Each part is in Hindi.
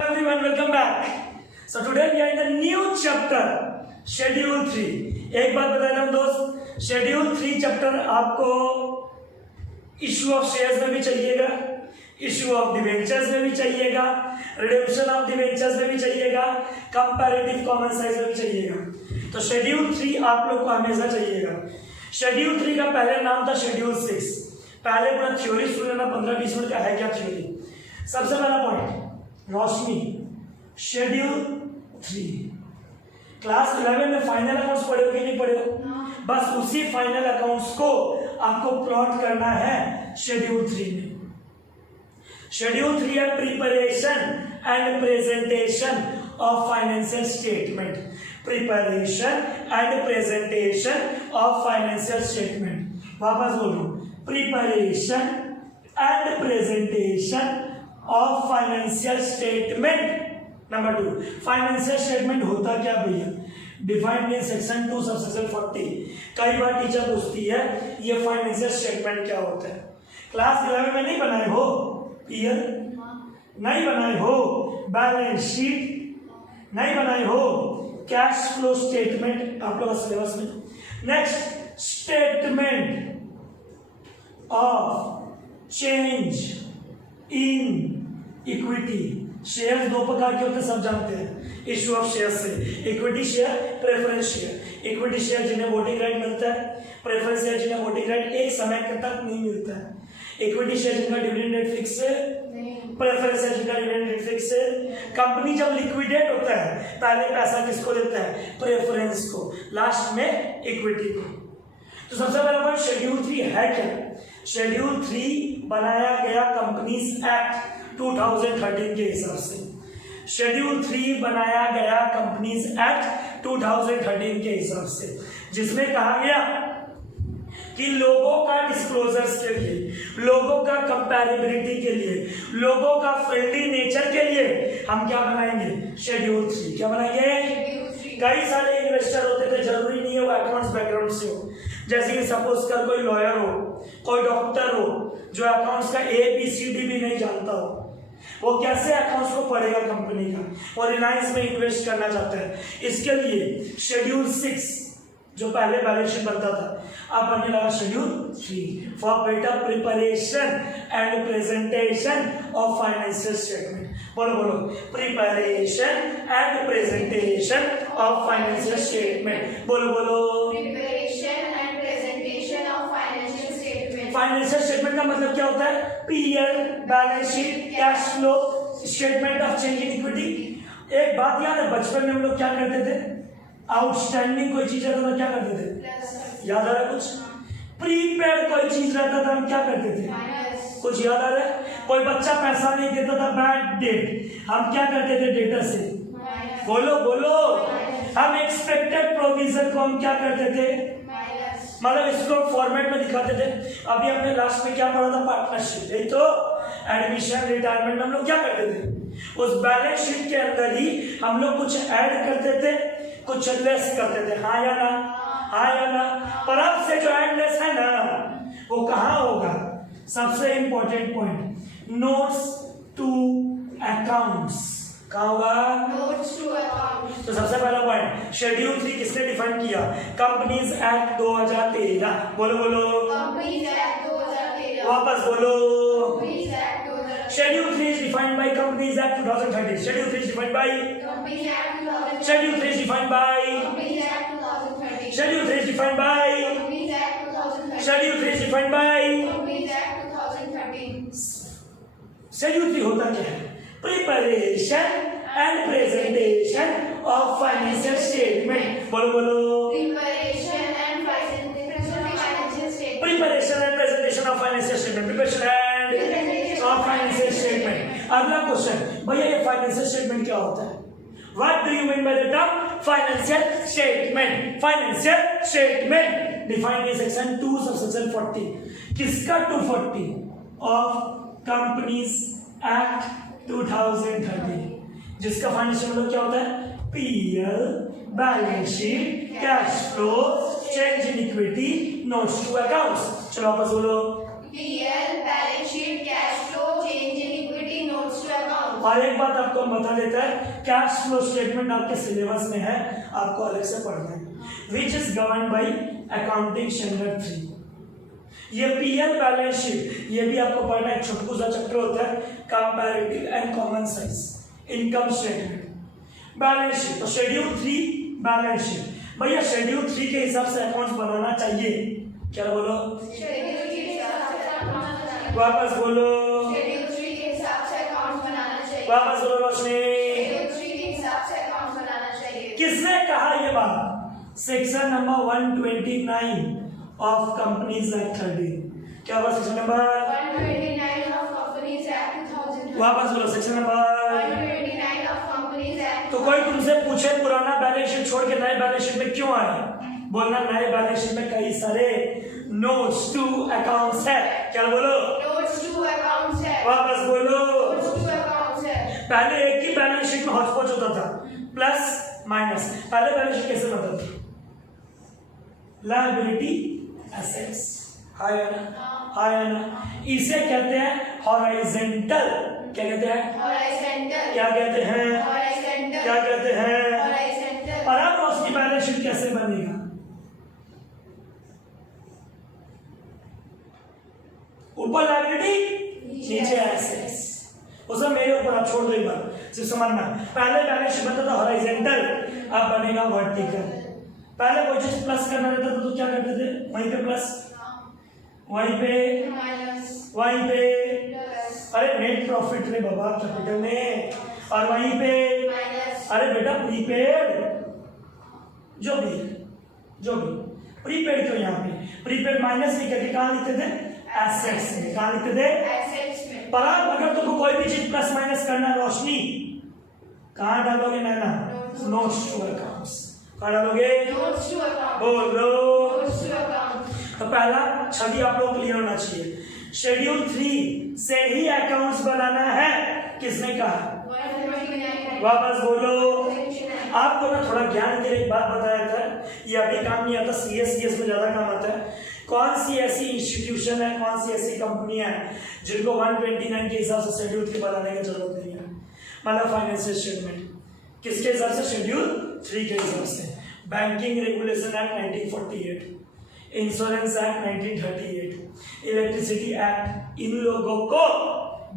Everyone, welcome back. So today we are in the new chapter, Schedule 3. एक बात बता रहा हूँ दोस्त, Schedule 3 चैप्टर आपको इशू ऑफ शेयर्स में भी चाहिएगा, इशू ऑफ डिवेंचर्स में भी चाहिएगा, रिडेम्पशन ऑफ डिवेंचर्स में भी चाहिएगा, कंपैरेटिव कॉमन साइज में भी चाहिएगा। तो Schedule 3 आप लोग को हमेशा चाहिएगा। Schedule 3 का पहले नाम था Schedule 6। पहले पूरा थ्योरी सुन लेना, 15-20 मिनट का है क्या थ्योरी। सबसे पहला पॉइंट, रोशनी, शेड्यूल 3 क्लास 11 में फाइनल अकाउंट्स पढ़े हो कि नहीं पढ़े हो? बस उसी फाइनल अकाउंट्स को आपको प्लॉट करना है शेड्यूल 3 में। शेड्यूल 3 है preparation and presentation of financial statement. Preparation and presentation of financial statement. वापस बोलो, preparation and presentation of financial statement. Number 2, financial statement होता क्या भैया? Defined in section 2 subsection 40। कई बार टीचर पूछती है ये फाइनेंशियल स्टेटमेंट क्या होता है। क्लास 11 में नहीं बनाए हो? ईयर नहीं बनाए हो? बैलेंस शीट नहीं बनाए हो? कैश फ्लो स्टेटमेंट आप लोग सिलेबस में। Next, statement of change in equity. Share दो प्रकार के होते हैं, सब जानते हैं। इशू ऑफ शेयर से equity share, preference share. Equity share जिन्हें वोटिंग राइट मिलता है, प्रेफरेंस शेयर जिन्हें वोटिंग राइट एक समय तक नहीं मिलता है। इक्विटी शेयर जिनका डिविडेंड रेट फिक्स है, प्रेफरेंस शेयर जिनका डिविडेंड रेट फिक्स है। कंपनी जब लिक्विडेट होता है पहले पैसा किसको देता है? प्रेफरेंस को, लास्ट में इक्विटी को। तो सबसे पहला पॉइंट, शेड्यूल 3 है क्या? शेड्यूल 3 बनाया गया कंपनीज एक्ट 2013 के हिसाब से। शेड्यूल 3 बनाया गया कंपनीज एक्ट 2013 के हिसाब से, जिसमें कहा गया कि लोगों का डिस्क्लोजर्स के लिए, लोगों का कंपैरेबिलिटी के लिए, लोगों का फ्रेंडली नेचर के लिए हम क्या बनाएंगे? शेड्यूल 3। क्या बनाएंगे? कई सारे इन्वेस्टर होते थे, जरूरी नहीं है वो अकाउंट्स बैकग्राउंड से हो। जैसे कि सपोज कर कोई लॉयर हो, कोई डॉक्टर हो जो अकाउंट्स का ABCD भी नहीं जानता हो, वो कैसे अकाउंट्स को पढ़ेगा कंपनी का? वो रिलायंस में इन्वेस्ट करना चाहता है, इसके लिए शेड्यूल 6 जो पहले बैलेंस शीट बनता था, अब बनने लगा schedule 3 for better preparation and presentation of financial statement. बोलो बोलो, preparation and presentation of financial statement. बोलो बोलो, फाइनेंशियल स्टेटमेंट का मतलब क्या होता है? PL, balance sheet, cash flow statement of change in equity. एक बात याद है, बचपन में हम लोग क्या करते थे? आउटस्टैंडिंग कोई चीज रहता था क्या करते थे? याद आ रहा है कुछ? प्रीपेड कोई चीज रहता था हम क्या करते थे? कुछ याद आ रहा है? कोई बच्चा पैसा नहीं देता था, बैड डेट, हम क्या करते थे? डेटा से। बोलो बोलो, हम एक्सपेक्टेड प्रोविजन को हम क्या करते थे? मतलब इसको फॉर्मेट में दिखाते थे। अभी हमने लास्ट में क्या पढ़ा था? पार्टनरशिप। यही तो एडमिशन, रिटायरमेंट में हम लोग क्या करते थे? उस बैलेंस शीट के अंदर ही हम लोग कुछ ऐड करते थे, कुछ लेस करते थे। हाँ या ना? हाँ या ना? पर अब से जो ऐड लेस है ना, वो कहाँ होगा? सबसे important point, notes to accounts. कहाँ होगा? Notes to accounts. तो सबसे पहला पॉइंट, शेड्यूल 3 किसने डिफाइन किया? Companies act 2013। बोलो बोलो, कंपनीज एक्ट 2013। वापस बोलो, companies act 2013। Schedule 3 is defined by Companies Act 2013. Schedule 3 is defined by Companies Act 2013. Schedule 3 is defined by Companies Act 2013. Schedule 3 is defined by Companies Act 2013. Schedule 3 is defined by Companies Act 2013. Schedule 3 होता क्या है? Preparation and presentation of financial statement. बोलो बोलो, preparation and presentation of financial statement. Preparation end of financial statement. अगला क्वेश्चन, भैया ये फाइनेंशियल स्टेटमेंट क्या होता है? What do you mean by the term financial statement? Financial statement defined in section 2 subsection 40। किसका 240? ऑफ कंपनीज एक्ट 2013, जिसका फाइनेंशियल मतलब क्या होता है? PL, balance sheet, cash flow, change in equity, notes to accounts. चलो वापस बोलो, PL, balance sheet, cash flow, change in equity, notes to accounts. और एक बात आपको हम बता देता है, कैश फ्लो स्टेटमेंट आपके सिलेबस में है, आपको अलग से पढ़ना है, which is govern by accounting standard 3। ये पीएल बैलेंस शीट, ये भी आपको पढ़ना है, छोटू सा चैप्टर होता है, comparative and common size income statement balance sheet. तो शेड्यूल 3 बैलेंस शीट, भैया शेड्यूल 3 के हिसाब से अकाउंट्स बनाना चाहिए, क्या बोलो? वापस बोलो, वापस बोलो रोशनी। किसने कहा ये बात? Section number 129 of companies act 13। क्या हुआ section number 129 of companies act 2000। वापस बोलो section number 129 of companies act. तो कोई तुमसे पूछे पुराना बैलेंस शीट छोड़ के नए बैलेंस शीट में क्यों आए, बोलना नए बैलेंस शीट में कई सारे नोट्स टू अकाउंट्स है, क्या बोलो? नोट्स टू अकाउंट्स है। वापस बोलो, नोट्स टू अकाउंट्स है। पहले एक ही बैलेंस शीट में हौच-पौच होता था, प्लस माइनस। पहले बैलेंस शीट कैसे बनता था? लायबिलिटी एसेट्स, हाय ना, इसे कहते हैं हॉरिजॉन्टल। क्या कहते हैं? हॉरिजॉन्टल। क्या कहते हैं? हॉरिजॉन्टल। क्या कहते हैं? हॉरिजॉन्टल। और अब उसकी बैलेंस शीट कैसे बनेगा? ऊपर लायबिलिटी, नीचे एसेट्स। उसमें मेरे ऊपर आप छोड़ दो एक बार, सिर्फ समझना। पहले बैलेंस शीट बनता था हॉरिजॉन्टल, अब बनेगा वर्टिकल। पहले कोई चीज प्लस करना रहता था तो क्या करते थे? वहीं पे प्लस, वहीं पे माइनस, वहीं पे प्लस, अरे नेट प्रॉफिट रे बाबा कैपिटल में, और वहीं पे माइनस, अरे बेटा प्रीपेड, जो भी प्रीपेड क्यों यहाँ पे प्रीपेड माइनस नहीं करके कहाँ लिखते थे? एसेट्स में। कहाँ लिखते थे? एसेट्स में। पर अब अगर तुमको कोई भी चीज प्लस माइनस करना है रोशनी, कहाँ डालोगे नैना? Notes to accounts. कहाँ डालोगे? Notes to account. बोलो। Notes to account. तो पहला छवि आप लोग क्लियर होना चाहिए, शेड्यूल 3 से ही अकाउंट्स बनाना है, किसने कहा? 129। वापस बोलो। आपको ना थोड़ा ज्ञान के लिए एक बात बताया था, ये अभी काम नहीं आता, सीएस में ज्यादा काम आता है। कौन सी ऐसी इंस्टीट्यूशन है, कौन सी ऐसी कंपनी है जिनको 129 के हिसाब से शेड्यूल 3 बनाने की जरूरत नहीं है? मतलब फाइनेंशियल स्टेटमेंट किसके हिसाब से? शेड्यूल 3 के हिसाब से। Banking regulation act 1948, insurance act 1938, electricity act, इन लोगों को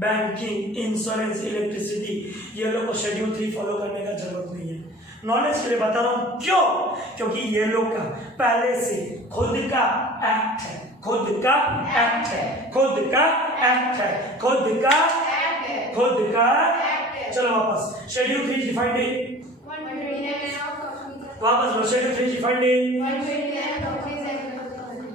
बैंकिंग, इंश्योरेंस, इलेक्ट्रिसिटी, ये लोग को शेड्यूल 3 फॉलो करने का जरूरत नहीं है। नॉलेज के लिए बता रहा हूं, क्यों? क्योंकि ये लोग का पहले से खुद का एक्ट है, खुद का एक्ट है, खुद का एक्ट है, खुद का चलो वापस शेड्यूल 3 डिफाइंड है, 129 ऑफ कंपनीज। वापस लो शेड्यूल 3 डिफाइंड है 129 कंपनीज एक्ट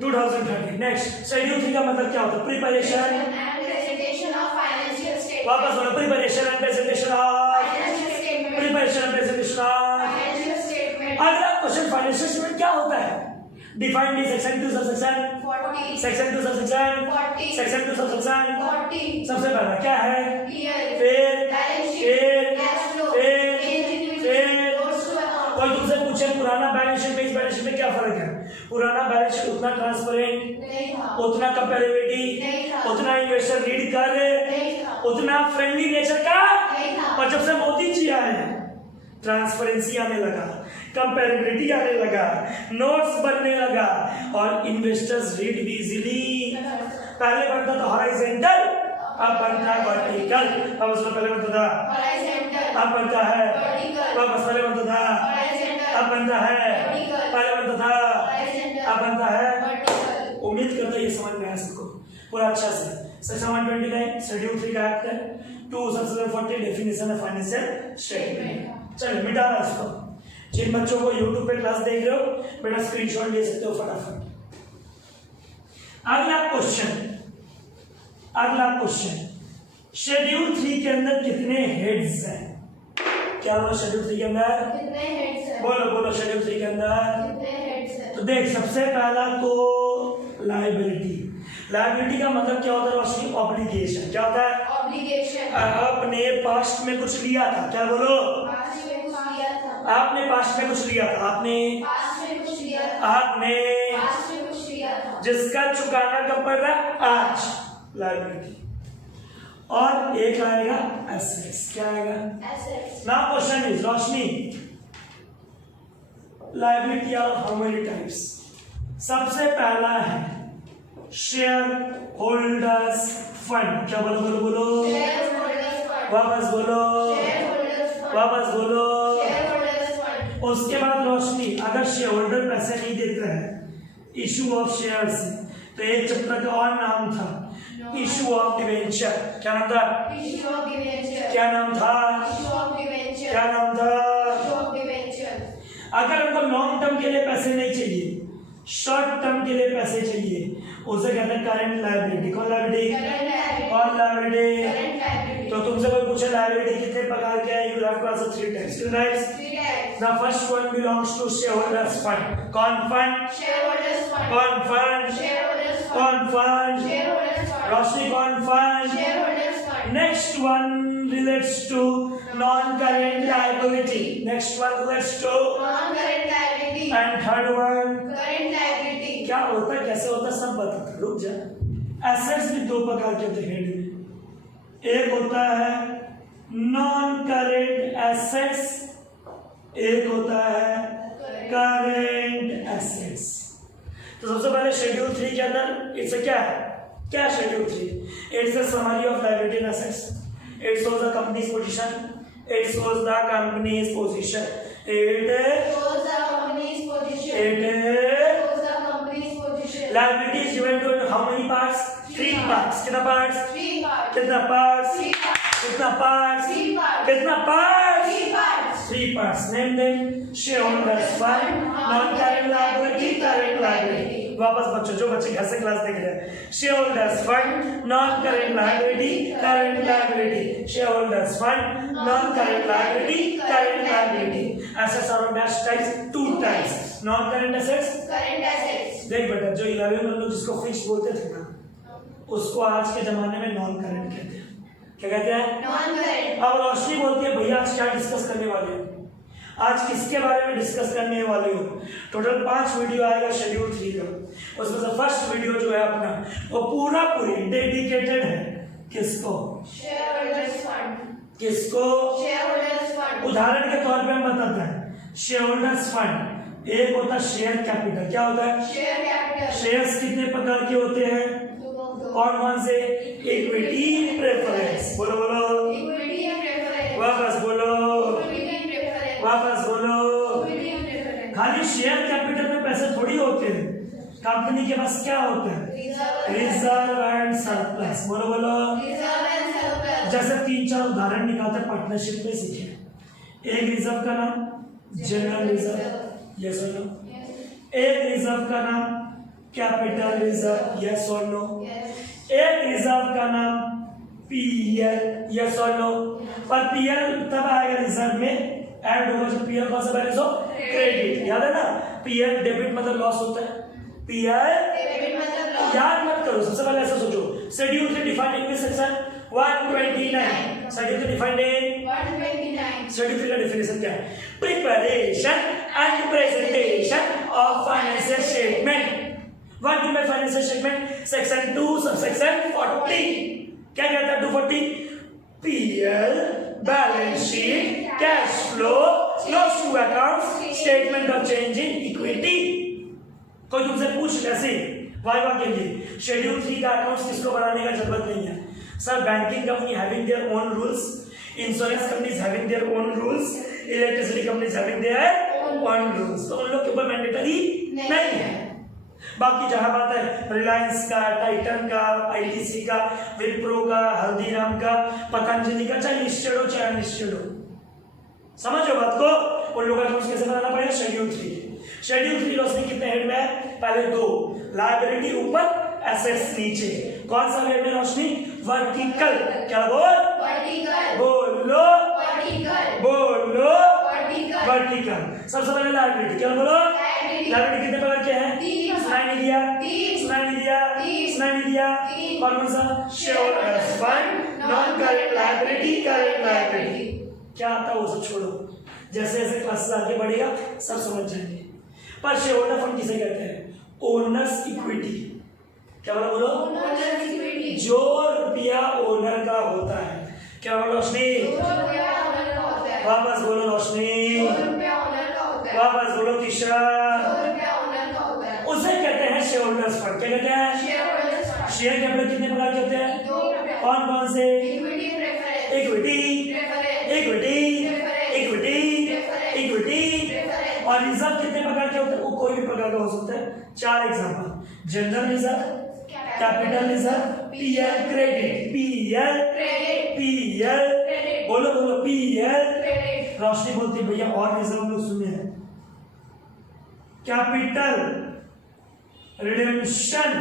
2013। नेक्स्ट शेड्यूल 3 का मतलब क्या होता है? Preparation and presentation of financial statement. वापस बोलो, preparation and presentation of, financial statement. Preparation and presentation of. Financial statement. अगला क्वेश्चन, फाइनेंशियल स्टेटमेंट क्या होता है? Defined in section 2 subsection 40। Section 2 subsection 40। Section 2 subsection 40। सबसे पहला क्या है? क्लियर। फिर बैलेंस शीट, फिर कैश फ्लो, फिर चेंज इन फिर इक्विटी, नोट्स टू अकाउंट। कोई तुमसे पूछे पुराना बैलेंस शीट में इस बैलेंस शीट में क्या फर्क है? पुराना बैलेंस शीट उतना ट्रांसपेरेंट नहीं था। उतना कंपैरेबिलिटी नहीं था। उतना इन्वेस्टर रीड कर नहीं था। उतना फ्रेंडली नेचर का नहीं था। और जब से मोदी जी आए हैं ट्रांसपेरेंसी आने लगा, कंपैरेबिलिटी आने लगा, नोट्स बनने लगा और इन्वेस्टर्स रीड भी इजीली। पहले बनता था हॉरिजॉन्टल, अब बनता है वर्टिकल। अब उसमें पहले बनता था हॉरिजॉन्टल, अब बनता है वर्टिकल। वापस पहले बनता था हॉरिजॉन्टल, अब बनता है वर्टिकल। पहले बनता था हॉरिजॉन्टल, अब बनता है। वर्टिकल। उम्मीद करता ये समझ में आया सबको पूरा अच्छा से। सेक्शन 129 शेड्यूल 3 का एक्ट है, 2 सबसेक्शन 40 डेफिनेशन है फाइनेंशियल स्टेटमेंट। चलिए मिटा रहा इसको। जिन बच्चों को YouTube पे क्लास देख रहे हो बेटा स्क्रीनशॉट ले सकते हो फटाफट। अगला क्वेश्चन शेड्यूल 3 के अंदर कितने हेड्स हैं? क्या बोलो शेड्यूल 3 के अंदर? कितने हेड्स हैं? बोलो शेड्यूल 3 के अंदर कितने हेड्स हैं? तो देख सबसे पहला तो लायबिलिटी का मतलब क्या होता है रोशनी? ऑब्लिगेशन। क्या होता है? ऑब्लिगेशन। आपने पास्ट में कुछ लिया था, क्या बोलो? पास्ट में कुछ लिया था। आपने पास्ट में कुछ लिया था, आपने पास्ट में कुछ लिया था। आपने पास्ट में कुछ लिया था। जिसका चुकाना कब पड़ रहा है? आज लायबिलिटी। और एक आएगा एसेट्स। क्या आएगा? Assets. Now question is Roshni, liability are of how many types? सबसे पहला है शेयर होल्डर्स फंड। क्या बोलो बोलो बोलो, Shareholders fund. वापस बोलो, Shareholders fund. वापस बोलो। Shareholders fund. उसके बाद रोशनी, अगर शेयर होल्डर पैसे नहीं देते हैं इशू ऑफ शेयर्स, तो एक चैप्टर का और नाम था इशू ऑफ डिवेंचर। क्या नाम था? Issue of debenture. क्या नाम था? Issue of debenture. क्या नाम था? Issue of debenture. अगर हमको लॉन्ग टर्म के लिए पैसे नहीं चाहिए, शॉर्ट टर्म के लिए पैसे चाहिए, उसे कहते हैं करंट लायबिलिटी। कौन लायबिलिटी? Current liability. कौन लायबिलिटी? Current liability. तो तुमसे कोई पूछे लायबिलिटी कितने प्रकार के हैं, you have to answer 3 types. 3 types. Three types. The first one belongs to shareholders fund. कौन फंड? Shareholders fund. कौन फंड? Shareholders fund. कौन फंड? Shareholders fund. रोशनी कौन fund? Shareholders fund. Next one relates to non-current liability. Next one relates to, Non-current liability. and third one Current liability. क्या होता है, कैसे होता है, सब बताता। रुक जा। एसेट्स भी 2 प्रकार के होते हैं हेड में। एक होता है नॉन करेंट एसेट्स, एक होता है करेंट एसेट्स। तो सबसे पहले शेड्यूल 3 के अंदर इससे क्या है, क्या schedule 3? It's a summary of liability and assets. It shows the companies position, it shows the companies position, it Shows the company's position. It Shows the company's position. liability is given to how many parts? 3 parts. कितना parts? Three parts. कितना parts? Three parts. कितना parts? Three parts. कितना parts? Three parts. 3 parts. Name them. Shareholders fund, non-current liability, current liability. वापस बच्चों, जो बच्चे घर से क्लास देख रहे हैं, shareholders fund, non-current liability, current liability. Shareholders fund, non-current liability, current liability. Assets are of dash types, 2 types. Non-current assets. Current assets. देख बेटा, जो 11 में लोग जिसको फिक्स बोलते थे ना, उसको आज के जमाने में नॉन करंट कहते हैं। क्या कहते हैं? Non-current. अब रोशनी बोलती है भैया आज क्या डिस्कस करने वाले हो, आज किसके बारे में डिस्कस करने वाले हो? टोटल 5 वीडियो आएगा शेड्यूल 3 का। उसमें से फर्स्ट वीडियो जो है अपना, वो पूरी डेडिकेटेड है किसको? Shareholders fund. किसको? Shareholders fund. उदाहरण के तौर पे हम बताते हैं शेयर होल्डर्स फंड। एक होता है शेयर कैपिटल। क्या होता है? Share capital. शेयर्स कितने प्रकार के होते हैं? कौन कौन से? Equity preference. बोलो बोलो, Equity and preference. वापस बोलो, Equity and preference. वापस बोलो। Equity and preference. खाली शेयर कैपिटल में पैसे थोड़ी होते हैं, कंपनी के पास क्या होता है? Reserve. Reserve and surplus. बोलो बोलो। Reserve and surplus. जैसे 3-4 उदाहरण निकालते हैं पार्टनरशिप में, सीखे। एक रिजर्व का नाम जनरल रिजर्व, यस और नो। Yes. एक रिजर्व का नाम कैपिटल रिजर्व, यस और नो। Yes. एक रिजर्व का नाम पीएल, यस और नो। पर पीएल तब आएगा रिजर्व में ऐड होगा जब पीएल कौन सा बैलेंस हो? क्रेडिट। याद है ना, पीएल डेबिट मतलब लॉस होता है। पीएल Debit मतलब loss. याद मत करो, सबसे पहले ऐसा सोचो। Schedule 3 defined in section 129। Schedule 3 defined in 129. Schedule 3 का डेफिनेशन क्या है? Preparation and presentation of financial statement. What do by financial statement? Section 2 subsection 40. क्या कहता है 240? PL, balance sheet, cash flow, notes to accounts, statement of change in equity. कोई तुमसे पूछ ऐसे वाइवा के लिए शेड्यूल 3 का अकाउंट्स किसको बनाने का जरूरत नहीं है sir. Banking company having their own rules, insurance companies having their own rules, electricity companies having their own rules. तो उन लोग के ऊपर मैंडेटरी नहीं है। बाकी जहां बात है रिलायंस का, टाइटन का, आईटीसी का, विप्रो का, हल्दीराम का, पतंजलि का, चाहे लिस्टेड हो चाहे अनलिस्टेड हो, समझो बात को। उन लोगों का कैसे बनाना पड़ेगा? शेड्यूल 3। शेड्यूल 3 रोशनी कितने हेड में है? पहले 2, लायबिलिटी ऊपर, एसेट्स नीचे। कौन सा हेड में रोशनी? वर्टिकल। क्या बोल? Vertical. बोलो, Vertical. बोलो, Vertical. वर्टिकल। सबसे पहले लायबिलिटी। क्या बोलो? Liability. लायबिलिटी कितने प्रकार के हैं? 3. सुनाई नहीं दिया? 3. सुनाई नहीं दिया? 3. सुनाई नहीं दिया? 3. कौन सा? Shareholders fund, non current liability, current liability. क्या आता है वो सब छोड़ो, जैसे जैसे क्लासेस आगे बढ़ेगा सब समझ जाएंगे। पर शेयरहोल्डर फंड किसे कहते हैं? Owners equity. क्या बोला बोलो? Owner's equity. जो रुपया ओनर का होता है। क्या बोलो रोशनी? जो रुपया owner का होता है। वापस बोलो रोशनी। जो रुपया owner का होता है। वापस बोलो किशन। जो रुपया owner का होता है। उसे कहते हैं शेयर होल्डर्स फंड। क्या कहते हैं? Shareholders fund. शेयर कैपिटल कितने प्रकार के होते हैं? दो प्रकार। कौन कौन से? Equity preference. Equity, Preference. Equity, Preference. Equity, Preference. Equity. Preference. और रिजर्व कितने प्रकार के होते हैं? वो कोई भी प्रकार का हो सकता है। 4 example, general reserve, capital reserve, PL credit, PL Credit. PL, Credit. बोलो बोलो पीएल। Credit. रोशनी बोलती है भैया और रिजर्व हम लोग सुने हैं। कैपिटल रिडेम्पशन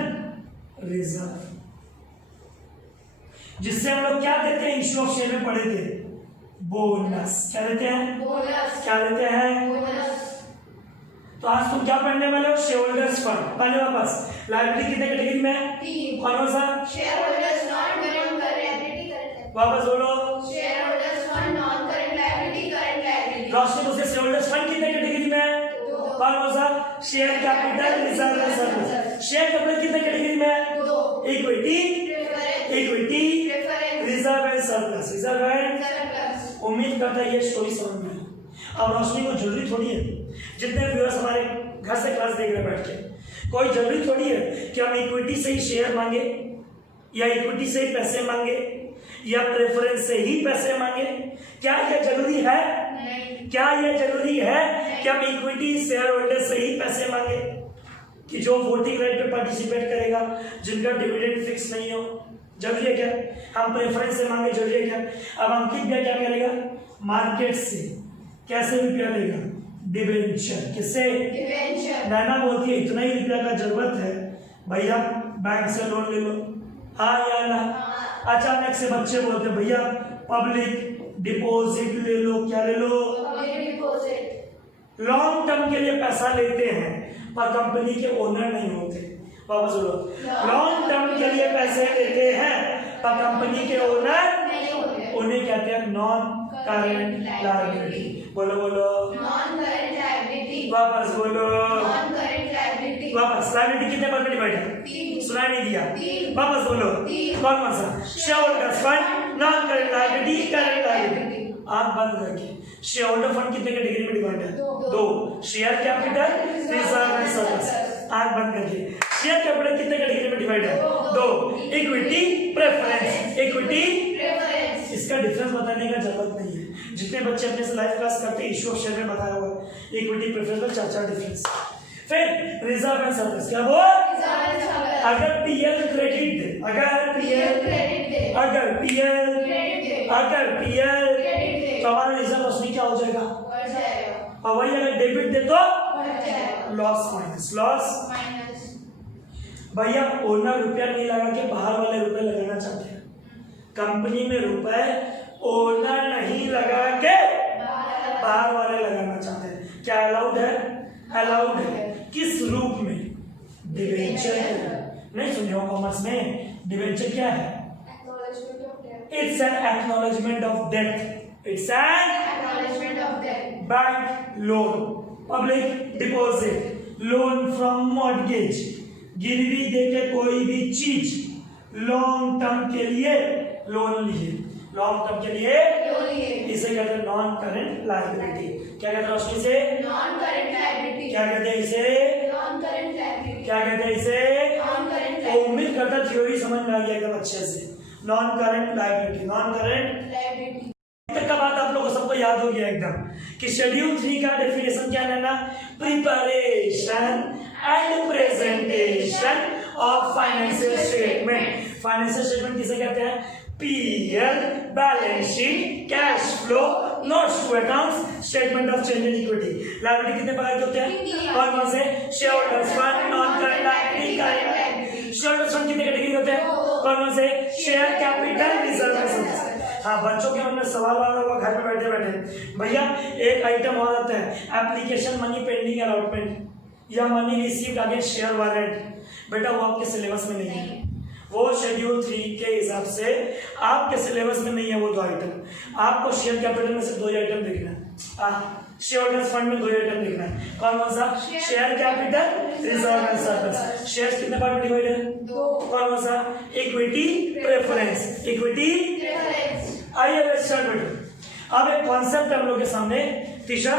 रिजर्व, जिससे हम लोग क्या देते हैं? इश्यू ऑफ शेयर में पढ़े थे, बोनस। क्या देते हैं? Bonus. क्या देते हैं? Bonus. तो आज तुम क्या पढ़ने वाले हो? Share holders fund. पहले वापस लायबिलिटी कितने कैटेगरी में? तीन। कौन सा? Shareholders non-current liability. वापस बोलो। Shareholders fund non-current liability, current liability. रोशनी मुझसे शेयर होल्डर्स फंड कितने कैटेगरी में? दो। कौन सा? Share capital reserve reserve. Share capital कितने कैटेगरी में? दो। Equity, Preference. Equity, Preference. Reserve and surplus, reserve and. Surplus. उम्मीद करता है ये स्टोरी समझ में आई। अब रोशनी को जरूरी थोड़ी है, जितने व्यूअर्स हमारे घर से क्लास देख रहे बैठ के, कोई जरूरी थोड़ी है कि हम इक्विटी से ही शेयर मांगे, या इक्विटी से ही पैसे मांगे, या प्रेफरेंस से ही पैसे मांगे। क्या यह जरूरी है? नहीं। क्या यह जरूरी है कि हम इक्विटी शेयर होल्डर से ही पैसे मांगे, कि जो वोटिंग राइट पे पार्टिसिपेट करेगा, जिनका डिविडेंड फिक्स नहीं हो? जरूरी है क्या? हम प्रेफरेंस से मांगे, जरूरी है क्या? अब अंकित भैया क्या करेगा? मार्केट से कैसे रुपया लेगा? डिबेंचर। किससे? Debenture. नैना बोलती है इतना ही रुपया का जरूरत है भैया, बैंक से लोन ले लो। हाँ या ना? अचानक से बच्चे बोलते हैं भैया पब्लिक डिपॉजिट ले लो। क्या ले लो? Public deposit. लॉन्ग टर्म के लिए पैसा लेते हैं पर कंपनी के ओनर नहीं होते। वापस बोलो। लॉन्ग टर्म के लिए पैसे लेते हैं पर कंपनी के ओनर नहीं होते। उन्हें कहते हैं नॉन करेंट लायबिलिटी। बोलो बोलो। Non-current liability. वापस बोलो। Non-current liability. वापस लायबिलिटी कितने पर डिवाइड है? तीन। सुनाई नहीं दिया? तीन। वापस बोलो। तीन। कौन कौन सा? Share holders fund, non current liability, current liability. आंख बंद करके शेयर होल्डर फंड कितने कैटेगरी में डिवाइड है? दो। Share capital, reserve and surplus. आंख बंद करके शेयर कैपिटल कितने कैटेगरी में डिवाइड है? दो। Equity, preference. Equity, Preference. इसका डिफरेंस बताने का जरूरत नहीं है। जितने बच्चे अपने से लाइव क्लास करते हैं इश्यू ऑफ शेयर में बताया हुआ है, इक्विटी प्रेफरेंस का 4 डिफरेंस। फिर रिजर्व एंड सरप्लस। क्या वो? Reserve and surplus. अगर पीएल क्रेडिट दे, अगर पीएल, Credit दे. अगर पीएल, Credit दे. अगर पीएल, Credit दे. तो हमारा रिजर्व उसमें क्या हो जाएगा? बढ़ जाएगा. और वही अगर डेबिट दे तो बढ़ जाएगा. Loss minus loss. Minus. भैया ओनर रुपया नहीं लगा के बाहर वाले रुपए लगाना चाहते हैं। कंपनी में रुपए ओनर नहीं लगा के बाहर वाले लगाना चाहते हैं। क्या अलाउड है? अलाउड है। किस रूप में? डिवेंचर। नहीं सुने हो कॉमर्स में? डिवेंचर क्या है? Acknowledgement of debt. It's an acknowledgement of debt. It's an Acknowledgement of debt. Bank loan, public deposit, loan from mortgage, गिरवी देके कोई भी चीज लॉन्ग टर्म के लिए लोन लिए, लॉन्ग टर्म के लिए लोन लिए. इसे कहते हैं नॉन करेंट लायबिलिटी। क्या कहते हैं रोशनी से? Non-current liability. क्या कहते हैं इसे? Non-current liability. क्या कहते हैं इसे? Non-current तो liability. उम्मीद करता थ्योरी समझ में आ गया एकदम अच्छे से। Non current liability, non current. Liability. तक का बात आप लोगों को सबको याद हो गया एकदम कि शेड्यूल 3 का डेफिनेशन क्या है ना? Preparation and presentation of financial statement. Financial statement किसे कहते हैं? PL, balance sheet, cash flow, notes to accounts, statement of change in equity. Liability कितने प्रकार के होते हैं? कौन कौन से? Share holders fund, non current liability, current liability. Share holders fund कितने कैटेगरी होते हैं? कौन कौन से? Share capital, reserve and surplus. हाँ, बच्चों के मन में सवाल आ रहा होगा घर में बैठे बैठे, भैया एक आइटम और आता है एप्लीकेशन मनी पेंडिंग अलॉटमेंट या money received against share warrant. बेटा वो आपके सिलेबस में नहीं है, वो शेड्यूल 3 के हिसाब से आपके सिलेबस में नहीं है वो 2 आइटम। आपको शेयर कैपिटल में से 2 आइटम देखना है, शेयर होल्डर्स फंड में 2 आइटम देखना है। कौन कौन सा? Share capital, reserve and surplus. Shares कितने पार्ट में डिवाइड है? 2। कौन कौन सा? Equity, preference, equity. आइए लेट्स स्टार्ट बेटा। अब एक कॉन्सेप्ट हम लोग के सामने। तीसरा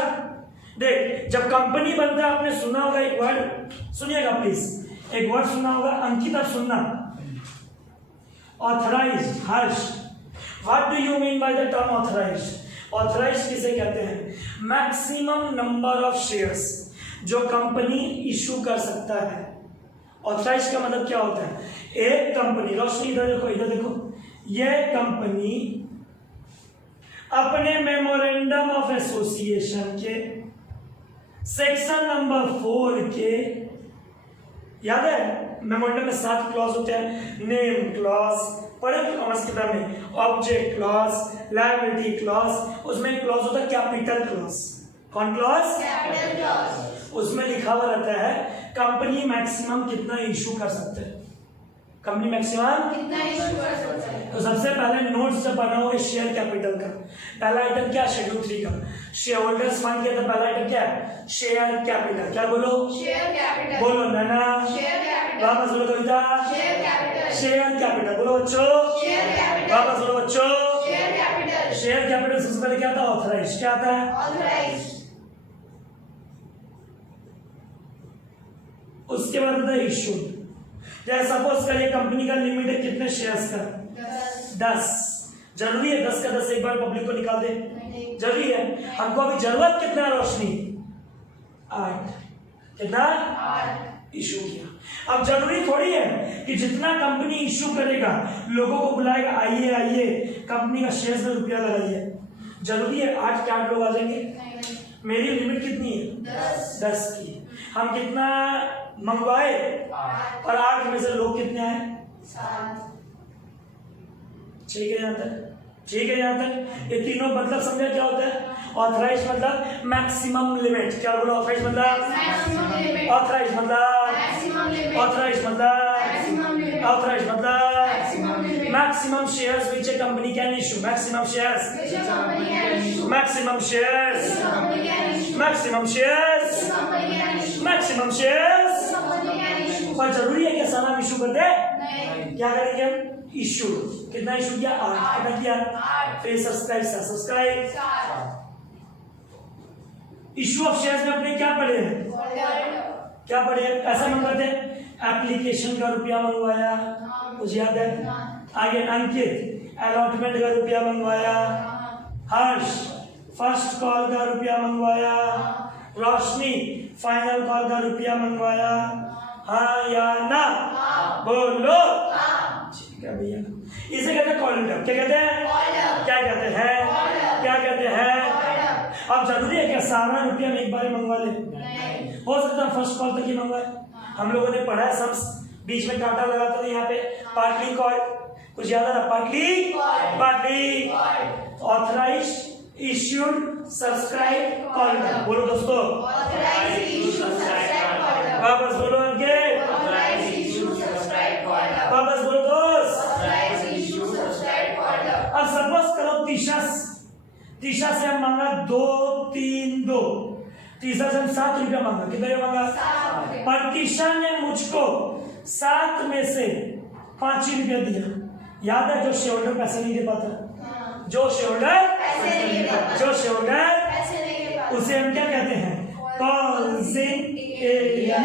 देख, जब कंपनी बनता है आपने सुना होगा एक वर्ड, सुनिएगा प्लीज, एक वर्ड सुना होगा, अंकित आप सुनना, authorised. Harsh, what do you mean by the term authorised? Authorised किसे कहते हैं? मैक्सिमम नंबर ऑफ शेयर्स जो कंपनी इशू कर सकता है। ऑथराइज्ड का मतलब क्या होता है? एक कंपनी, रोशनी इधर देखो, इधर देखो, यह कंपनी अपने मेमोरेंडम ऑफ एसोसिएशन के सेक्शन नंबर 4 के, याद है मेमोरेंडम में 7 क्लॉज होते हैं, नेम क्लॉज, पढ़े कॉमर्स किताब में, ऑब्जेक्ट क्लॉज, लायबिलिटी क्लॉज, उसमें एक क्लॉज होता है कैपिटल क्लॉज। कौन क्लॉज? Capital clause. उसमें लिखा हुआ रहता है कंपनी मैक्सिमम कितना इशू कर सकते हैं, कंपनी मैक्सिमम कितना इशू कर सकता है। तो सबसे पहले नोट्स जब बनाओगे शेयर कैपिटल का, पहला आइटम क्या? शेड्यूल 3 का शेयर होल्डर्स फंड के, तो पहला आइटम क्या है? Share capital. क्या बोलो? Share capital. बोलो नैना, शेयर कैपिटल। वापस बोलो कविता, शेयर कैपिटल। Share capital. बोलो बच्चों, शेयर कैपिटल। वापस बोलो बच्चों, शेयर कैपिटल। Share capital. सबसे पहले क्या आता है? ऑथराइज्ड। क्या आता है? ऑथराइज्ड। उसके बाद आता है इशू। जैसे सपोज करिए कंपनी का लिमिट है कितने शेयर्स का? 10। जरूरी है 10 का 10 एक बार पब्लिक को निकाल दे? जरूरी है। हमको अभी जरूरत कितना है रोशनी? 8। कितना? 8। इशू किया। अब जरूरी थोड़ी है कि जितना कंपनी इशू करेगा लोगों को बुलाएगा, आइए आइए कंपनी का शेयर्स में रुपया लगाइए। जरूरी है 8 के 8 लोग आ जाएंगे? मेरी लिमिट कितनी है? 10 की। हम कितना मंगवाए? 8। और 8 में से लोग कितने आए? 7। ठीक है यहाँ तक? ठीक है यहाँ तक? ये तीनों मतलब समझा क्या होता है? ऑथराइज मतलब मैक्सिमम लिमिट। क्या बोलो? ऑथराइज मतलब मैक्सिमम लिमिट। ऑथराइज मतलब मैक्सिमम लिमिट। ऑथराइज मतलब मैक्सिमम लिमिट। ऑथराइज मतलब maximum limit. Maximum shares which a company can issue. Maximum shares, Which a company can issue. Maximum shares, Which a company can issue. Maximum shares, Which a company can issue. Maximum shares. Which a company can issue. पर जरूरी है कि सारा इशू कर दे? नहीं। क्या करेंगे हम? इशू। कितना इशू किया? 8। कितना किया? 8। फिर सब्सक्राइब। 7। इशू ऑफ शेयर्स में अपने क्या पढ़े हैं? क्या पढ़े हैं? ऐसा मंगवाते हैं एप्लीकेशन का रुपया मंगवाया, मुझे याद है। आगे अंकित अलॉटमेंट का रुपया मंगवाया, हर्ष फर्स्ट कॉल का रुपया मंगवाया, रोशनी फाइनल कॉल का रुपया मंगवाया। हाँ या ना? बोलो। ठीक है भैया। इसे कहते हैं कॉल अप। क्या कहते हैं? क्या कहते हैं? क्या कहते हैं? अब जरूरी है क्या सारा रुपया में एक बार मंगवा ले? हो सकता है फर्स्ट कॉल तक ही मंगवाए। हम लोगों ने पढ़ा है सम्स, बीच में कांटा लगाता था यहाँ पे, पार्टली कॉल्ड, कुछ याद आ रहा? Partly authorise, issued, subscribe, called. बोलो दोस्तों, वापस बोलो अंके, वापस बोलो दोस्त। अब सपोज करो तीसरा से हम मांगा 2 3 2, तीसरा से हम 7 रुपया मांगा। कितना मांगा? 7। पर तीसरा ने मुझको 7 में से 5 ही रुपया दिया। याद है? जो शेयर होल्डर पैसे नहीं दे पाता, जो शेयर होल्डर उसे हम क्या कहते हैं? कॉन्सिग्नेयर। क्या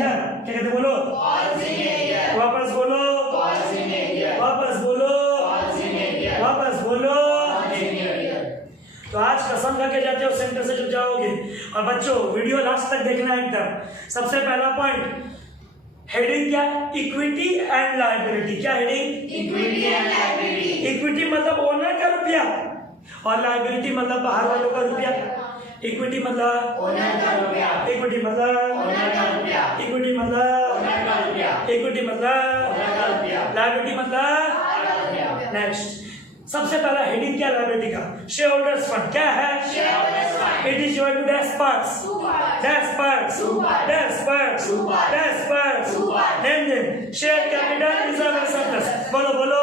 कहते? बोलो वापस बोलो, वापस बोलो, वापस बोलो। तो आज कसम खा के जाते हो सेंटर से जब जाओगे। और बच्चों वीडियो लास्ट तक देखना एकदम। सबसे पहला पॉइंट, हेडिंग क्या? Equity and liability. क्या heading? Equity and liability. Equity मतलब ओनर का रुपया और लायबिलिटी मतलब बाहर वालों का रुपया। इक्विटी मतलब ओनर का रुपया। इक्विटी मतलब ओनर का रुपया। इक्विटी मतलब ओनर का रुपया। इक्विटी मतलब ओनर का रुपया। लायबिलिटी मतलब। बाहर का रुपया। नेक्स्ट, सबसे पहला हेडिंग क्या लायबिलिटी का? Share holders fund. क्या है? Share holders fund. It is divided into dash parts. Dash parts. Dash parts. Dash parts. Name them. Share capital, reserve and surplus. बोलो बोलो.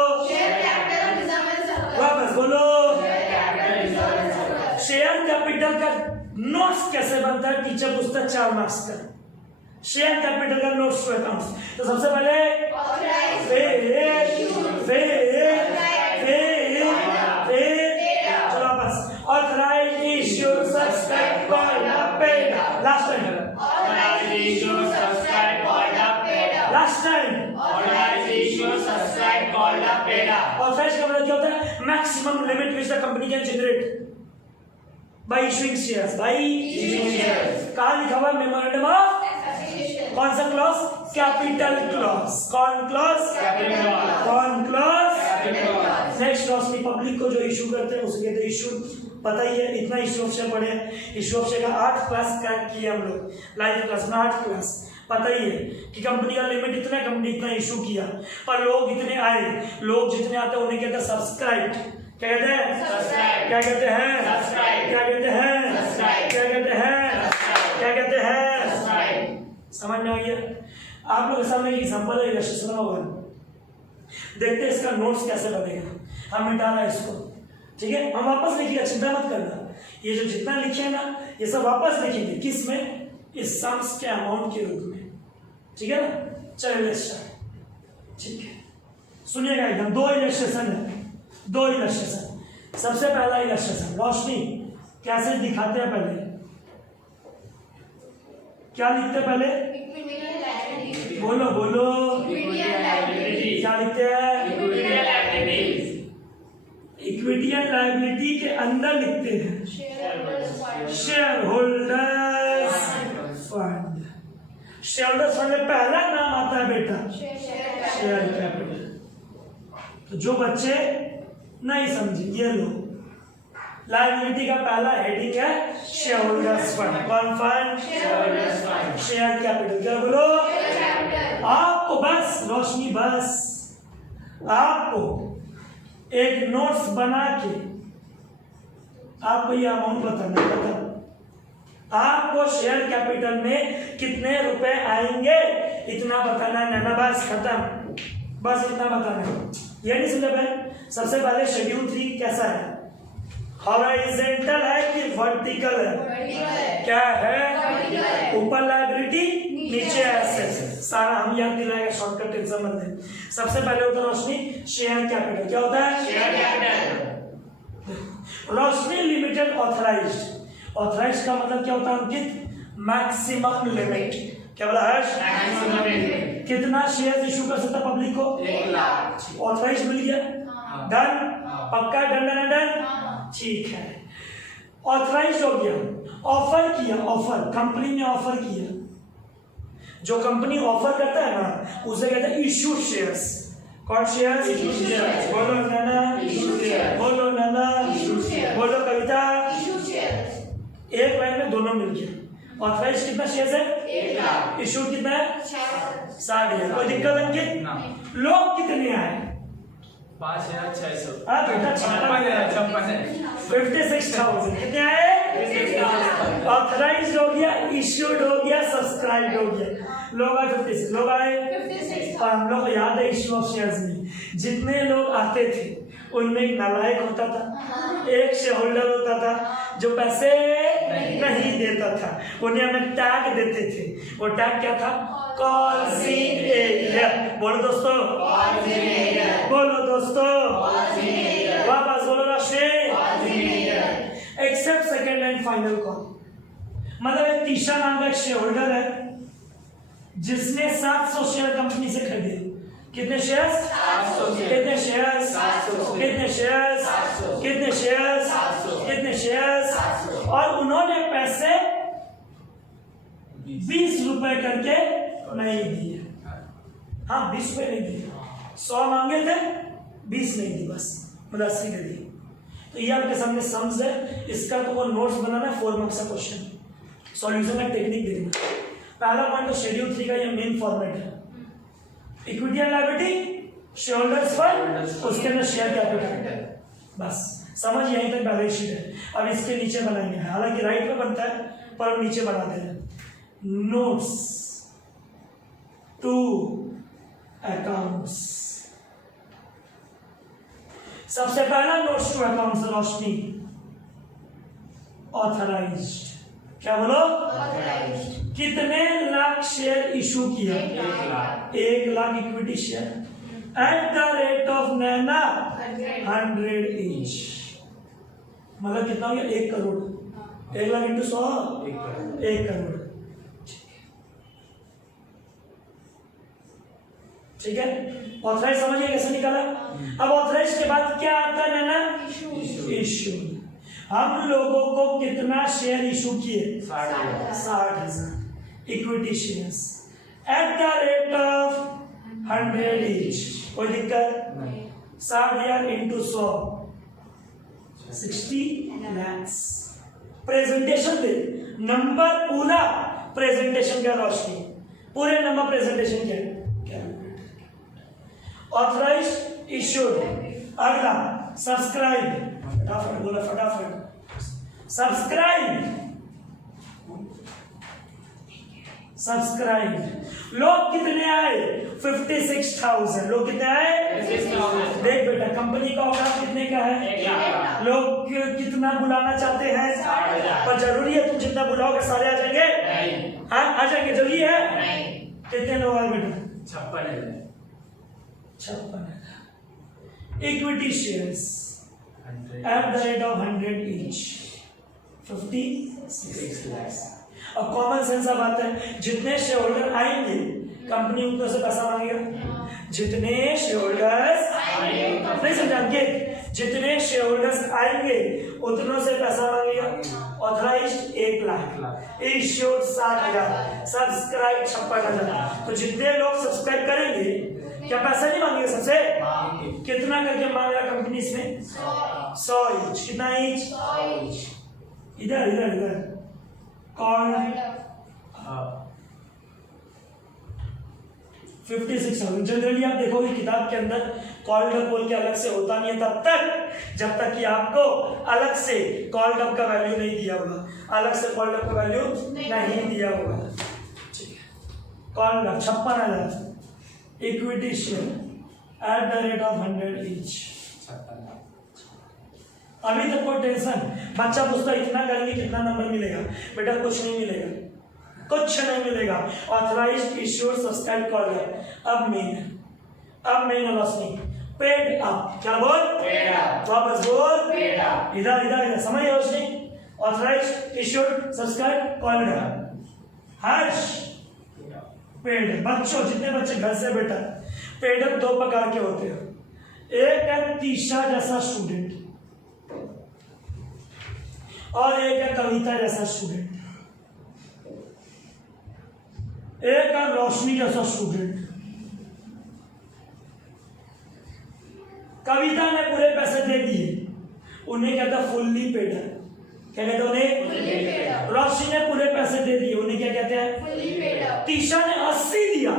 वापस बोलो. शेयर कैपिटल का नोट्स कैसे बनता है? टीचर पूछता है 4 मार्क्स का. शेयर कैपिटल का नोट्स टू अकाउंट्स. तो सबसे पहले चलो बस. Authorise issue subscribe called paid. Last time Authorized issue, subscribe, called up, paid up. Last time Authorized issue, subscribe, called up, paid up. Authorise का मतलब क्या होता है? Maximum limit which the company can generate by issuing shares. By Issuing shares. कहाँ लिखा हुआ है? मेमोरेंडम ऑफ कौन सा क्लॉज? Capital clause. कौन क्लॉज? Capital clause. कौन clause? Capital clause. Next clause में पब्लिक को जो इशू करते हैं उसे कहते हैं इशू. पता ही है, इतना इशू ऑफ शेयर पढ़े. इशू ऑफ शेयर का 8 क्लास क्रैक किए हम लोग लाइव क्लास में. 8 क्लास. पता ही है कि कंपनी का लिमिट इतना है, कंपनी इतना इशू किया, पर लोग इतने आए. लोग जितने आते हैं उन्हें कहते हैं सब्सक्राइब. क्या कहते हैं? Subscribe. क्या कहते हैं? Subscribe. क्या कहते हैं? Subscribe. क्या कहते हैं? Subscribe. क्या कहते हैं? Subscribe. समझ में आ गया? आप लोग के सामने एक एग्जांपल है, इलस्ट्रेशन होगा. देखते हैं इसका नोट्स कैसे बनेगा. हम मिटा रहे हैं इसको. ठीक है, हम वापस लिखिएगा, चिंता मत करना. ये जो जितना लिखे हैं ना, ये सब वापस लिखेंगे. किस में? इस सम्स के अमाउंट के रूप में. ठीक है ना? चलिए स्टार्ट. ठीक है, सुनिएगा एकदम. 2 इलस्ट्रेशन है. 2 इलस्ट्रेशन. सबसे पहला इलस्ट्रेशन रोशनी कैसे दिखाते हैं? पहले क्या लिखते हैं? पहले बोलो बोलो. Equity and liability. क्या लिखते हैं? Equity and liabilities. Equity and liability के अंदर लिखते हैं share holders fund. Share holders fund में पहला नाम आता है बेटा शेयर कैपिटल. तो जो बच्चे नहीं समझे ये लो, लायबिलिटी का पहला हेडिंग है शेयर होल्डर्स फंड. कौन fund? Shareholders fund. Share capital. क्या बोलो? आपको बस रोशनी, बस आपको एक नोट्स बना के आपको ये अमाउंट बताना है. आपको शेयर कैपिटल में कितने रुपए आएंगे इतना बताना है. ना बस खत्म. बस इतना बताना है. ये नहीं समझा बहन? सबसे पहले शेड्यूल 3 कैसा है? हॉरिजॉन्टल है कि वर्टिकल है? क्या है? ऊपर लायबिलिटी, नीचे एसेट्स. सारा हम याद दिलाएगा, शॉर्टकट टेंशन मत लें. सबसे पहले होता है रोशनी शेयर कैपिटल. क्या होता है? Share capital. रोशनी लिमिटेड ऑथराइज्ड. ऑथराइज्ड का मतलब क्या होता है अंकित? Maximum limit. क्या बोला है? Maximum limit. कितना शेयर इशू कर सकता पब्लिक को? 1 lakh. ऑथराइज्ड मिल गया. डन. पक्का डन डन डन. ठीक है, ऑथराइज्ड हो गया. ऑफर किया, ऑफर कंपनी ने ऑफर किया. जो कंपनी ऑफर करता है ना उसे कहते हैं इशूड शेयर्स. कौन शेयर्स? Issued shares. बोलो नाना. Issued shares. बोलो नाना. Issued shares. बोलो कविता. एक लाइन में दोनों मिल गया. ऑथराइज्ड कितना शेयर्स है? 1 lakh. इशूड कितना है? 60 है. कोई दिक्कत अंकित? ना. लोग कितने आए? 5,600. हाँ बेटा 56 है. 56,000 कितने आए? 56,000. ऑथराइज्ड हो गया, इश्यूड हो गया, सब्सक्राइब हो गया. लोग आए 56. लोग आए. और हम लोग को याद है इश्यू ऑफ शेयर्स में जितने लोग आते थे उनमें एक नालायक होता था, एक शेयर होल्डर होता था जो पैसे नहीं देता था. उन्हें हमें टैग देते थे. वो टैग क्या था? Causing arrear. बोलो दोस्तों. Causing agent. बोलो दोस्तों. Causing agent. वापस बोलो Rashi. Causing agent. Except second and final call. मतलब एक तीसरा नाम का एक शेयर होल्डर है जिसने 700 शेयर कंपनी से खरीदे. कितने शेयर्स? 700 शेयर. कितने शेयर्स? 700 शेयर. कितने शेयर्स? 700. कितने शेयर्स? 700. कितने शेयर्स? 700. और उन्होंने पैसे 20 रुपए करके नहीं दिए. हाँ 20 रुपए नहीं दिए. 100 मांगे थे, 20 नहीं दी, बस मतलब 80 दे दी. तो ये आपके सामने सम्स है. इसका तो वो नोट्स बनाना है. 4 मार्क्स का क्वेश्चन. सॉल्यूशन का टेक्निक देना. पहला पॉइंट तो शेड्यूल 3 का ये मेन फॉर्मेट है. Equity and liability, share holders fund, उसके अंदर शेयर कैपिटल. बस समझ यहीं तक बैलेंस शीट है। अब इसके नीचे बनाएंगे, हालांकि राइट में बनता है पर हम नीचे बनाते हैं। नोट्स टू अकाउंट्स, सबसे पहला notes to accounts Roshni authorised, क्या बोलो? Authorized. कितने लाख शेयर इशू किया? 1 lakh equity share at the rate of Naina 100 each, मतलब कितना हो गया? 1 करोड़। 1 लाख इंटू 100 1 करोड़, ठीक है। ऑथराइज समझिए कैसे निकाला। अब ऑथराइज के बाद क्या आता है नैना? इशू। हम लोगों को कितना शेयर इशू किए? 60,000 equity shares at the rate of 100 each, कोई दिक्कत? 60,000 इंटू 100 60 lakhs। प्रेजेंटेशन दे, नंबर पूरा प्रेजेंटेशन क्या रोशनी? पूरे नंबर प्रेजेंटेशन क्या है? Authorised, issued. अगला सब्सक्राइब, फटाफट बोला, फटाफट। सब्सक्राइब लोग कितने आए? 56,000 लोग कितने आए? 56,000। देख बेटा, कंपनी का औकात कितने का है? लोग कितना बुलाना चाहते हैं? 60,000। पर जरूरी है तुम जितना बुलाओगे सारे आ जाएंगे? नहीं। हाँ आ जाएंगे, जरूरी है? नहीं। कितने लोग आए बेटा? 56,000। 56,000 equity shares at the rate of 100 each, 56 lakhs। अब कॉमन सेंस अब आता है, जितने शेयर आएंगे कंपनी उतने से पैसा मांगेगा। जितने शेयरहोल्डर्स नहीं समझा के, जितने शेयरहोल्डर्स आएंगे उतनों से पैसा मांगेगा। Authorised 1 lakh, issued 60,000, subscribe 56,000। तो जितने लोग सब्सक्राइब करेंगे क्या पैसा नहीं मांगेगा सबसे? कितना करके मांगेगा कंपनी इसमें? 100 ईच। कितना ईच? 100 each. इधर इधर इधर कॉल 56,000। जनरली आप देखोगे किताब के अंदर कॉल्ड अप बोल के अलग से होता नहीं है तब तक जब तक कि आपको अलग से कॉल्ड अप का वैल्यू नहीं दिया होगा, अलग से कॉल्ड अप का वैल्यू नहीं दिया होगा। ठीक है, called up 56,000 equity share at the rate of 100 each. अभी तक कोई टेंशन? बच्चा पूछता इतना करेंगे कितना नंबर मिलेगा? बेटा कुछ नहीं मिलेगा, कुछ नहीं मिलेगा। Authorised, issued, subscribe, called up. अब मेन रोशनी पेड अप, क्या बोल? Paid up. वापस बोल, पेड अप। इधर इधर इधर समझ Roshni. Authorised, issued, subscribe, called up. Harsh paid, बच्चों जितने बच्चे घर से बेटा, पेड अप 2 प्रकार के होते हैं। एक है तीशा जैसा स्टूडेंट और एक है कविता जैसा स्टूडेंट, एक है रोशनी जैसा स्टूडेंट। कविता ने पूरे पैसे दे दिए, उन्हें कहता फुल्ली पेड है। क्या कहते हैं उन्हें? Fully paid up. रोशनी ने पूरे पैसे दे दिए, उन्हें क्या कहते हैं? Fully paid up. तीशा ने 80 दिया,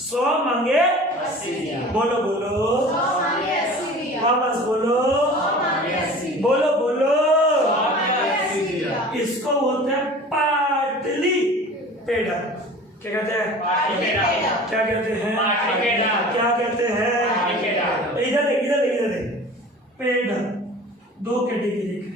100 मांगे 80 दिया। बोलो बोलो, 100 मांगे 80 दिया। वापस बोलो, 100 मांगे 80 दिया। बोलो बोलो। 100 मांगे 80 दिया। इसको बोलते हैं पार्टली पेड अप। क्या कहते हैं? Party paid up. क्या कहते हैं? Party paid up. क्या कहते हैं? Party paid up. इधर देख, इधर देख, इधर देख। पेड अप 2 कैटेगरी का है,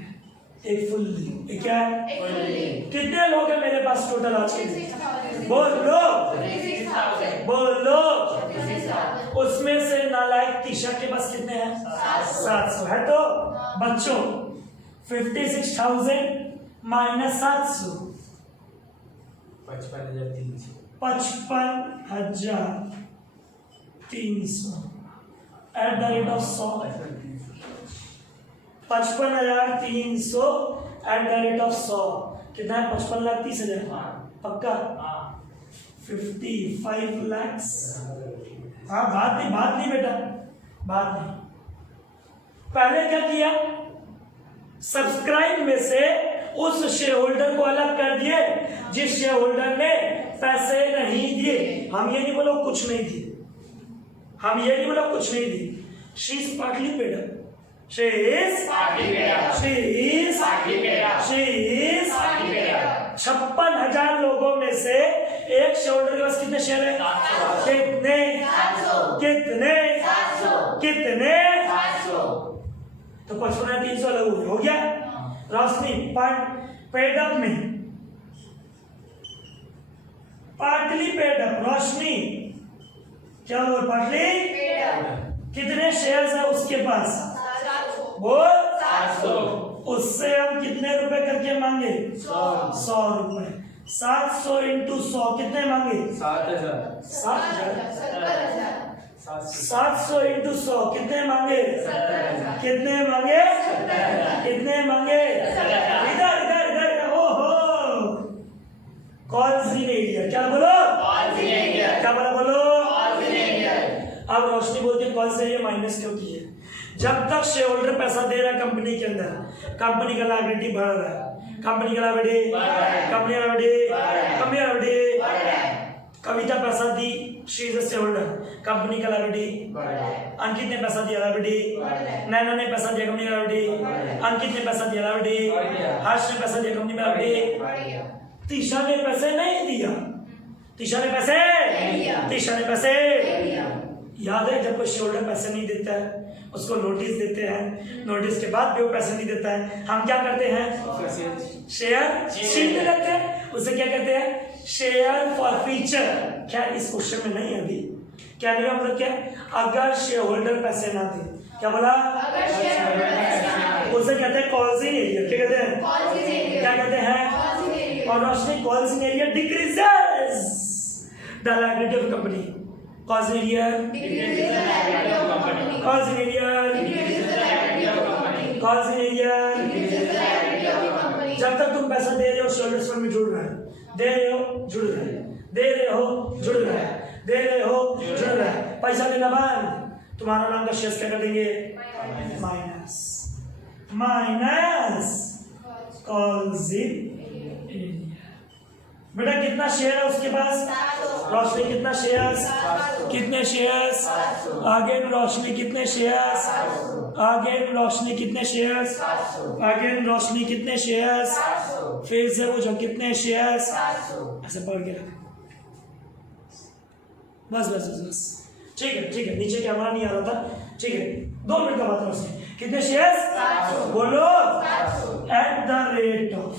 एक फुल्ली, एक क्या है? एक fully. कितने लोग हैं मेरे पास टोटल आज के? 36,000. बोलो 36,000. बोलो। 36,000. उसमें से नालायक तीशा के पास कितने हैं? 700 है। तो बच्चों 56,000 minus 700 55,300। 55,300 eight the rate of 100। 55,300 eight the rate of 100 कितना है? 55,30,000 पक्का? 55 lakhs। हाँ बात नहीं बेटा, बात नहीं। पहले क्या किया? सब्सक्राइब में से उस शेयर होल्डर को अलग कर दिए जिस शेयर होल्डर ने पैसे नहीं दिए। हम ये नहीं बोलो कुछ नहीं दिए, हम ये नहीं बोलो कुछ नहीं दिए। She is partly paid up, She is participator. She is Participator. She is Participator. 56,000 लोगों में से एक शेयरहोल्डर के पास कितने शेयर है? 700. कितने? 700. कितने? 700. कितने? 700. तो 55,300 लगू हो गया। रोशनी पेड अप में पार्टली पेड अप। रोशनी क्या हुआ? Partly Paid up. कितने शेयर्स है उसके पास? 700. बोल। 700. उससे हम कितने रुपए करके मांगे? 100 रुपए। 700 इंटू 100 कितने मांगे? 7,000 7,000। 70,000. 700 इंटू 100 कितने मांगे? 70,000. कितने मांगे? 70,000. कितने मांगे? इधर इधर इधर। ओहो कौन सी नहीं लिया? क्या बोलो? क्या बोला? बोलो। अब रोशनी बोलती है कौन से ये माइनस क्यों की है? जब तक शेयर पैसा दे रहा है कंपनी के अंदर, कंपनी का लायबिलिटी बढ़ रहा है। कंपनी का लायबिलिटी, कंपनी का लायबिलिटी, कंपनी का लायबिलिटी। कविता पैसा दी, she is a shareholder, company का लायबिलिटी। अंकित ने पैसा दिया, लायबिलिटी। नैना ने पैसा दिया, कंपनी का लायबिलिटी। अंकित ने पैसा दिया, लायबिलिटी। हर्ष ने पैसा दिया, कंपनी में लायबिलिटी। तीशा ने पैसे नहीं दिया। तीशा ने पैसे नहीं दिया। तीशा ने पैसे नहीं दिया। याद है जब कोई शेयरहोल्डर पैसे नहीं देता है उसको नोटिस देते हैं, नोटिस के बाद भी वो पैसे नहीं देता है, हम क्या करते हैं? शेयर शीट में रखते हैं। उसे क्या कहते हैं? Share for feature. क्या इस क्वेश्चन में नहीं है अभी? क्या मेरा मतलब क्या है? अगर शेयर होल्डर पैसे ना दे, क्या बोला? अगर shareholder पैसे ना दे, उसे कहते हैं कॉल्सिंग एरिया। क्या कहते हैं? Call in area. क्या कहते हैं? Call in area. और Roshni calls in area decreases the liability of company. Calls in area, Decreases the liability of company. Calls in area, Decreases the liability of company. Calls in area. Decreases the liability of the company. जब तक तुम पैसा दे रहे हो शेयरहोल्डर्स फंड में जुड़ रहा है, दे रहे हो जुड़ रहा है, दे रहे हो जुड़ रहा है, दे रहे हो जुड़ रहा है। पैसा देना बंद, तुम्हारा नाम का शेयर क्या कर देंगे? Minus minus calls in area. बेटा कितना शेयर है उसके पास? 700. रोशनी कितना शेयर्स? 700. कितने शेयर्स? 700. आगे रोशनी कितने शेयर्स? 700. आगे रोशनी कितने शेयर्स? 700. आगे रोशनी कितने शेयर्स? 700. फिर से पूछो कितने शेयर्स? 700. ऐसे पढ़ के रख। बस बस बस बस ठीक है ठीक है। नीचे कैमरा नहीं आ रहा था, ठीक है। 2 मिनट का बात है उसमें। कितने शेयर्स? 700. बोलो। 700. एट द रेट ऑफ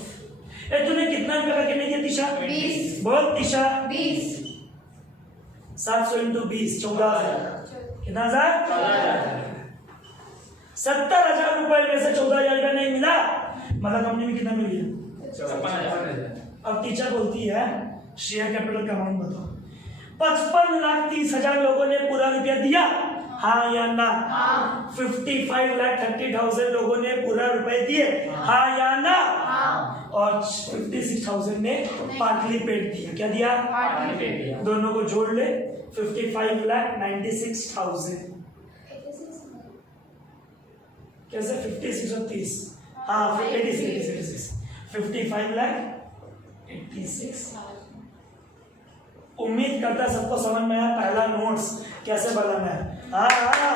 तूने कितना रुपया करके नहीं दिया तीशा? 20. बोल तीशा। 20. 700 इंटू 20 14,000। कितना हजार? 70,000 रुपए में से 14,000 रुपया नहीं मिला, मतलब कंपनी में कितना मिल गया? 56,000 अब टीचर बोलती है शेयर कैपिटल का अमाउंट बताओ। 55,30,000 लोगों ने पूरा रुपया दिया, हाँ या ना? हाँ. 55,30,000 लोगों ने पूरा रुपए दिए, हाँ या ना? हाँ. और 56,000 ने पार्टली पेड दिया। क्या दिया? Partly paid. दोनों को जोड़ ले 55,96,000। कैसे? 56 और 30, हाँ 86 55,86,000। उम्मीद करता सबको समझ में आया पहला नोट्स कैसे बनाना है। हाँ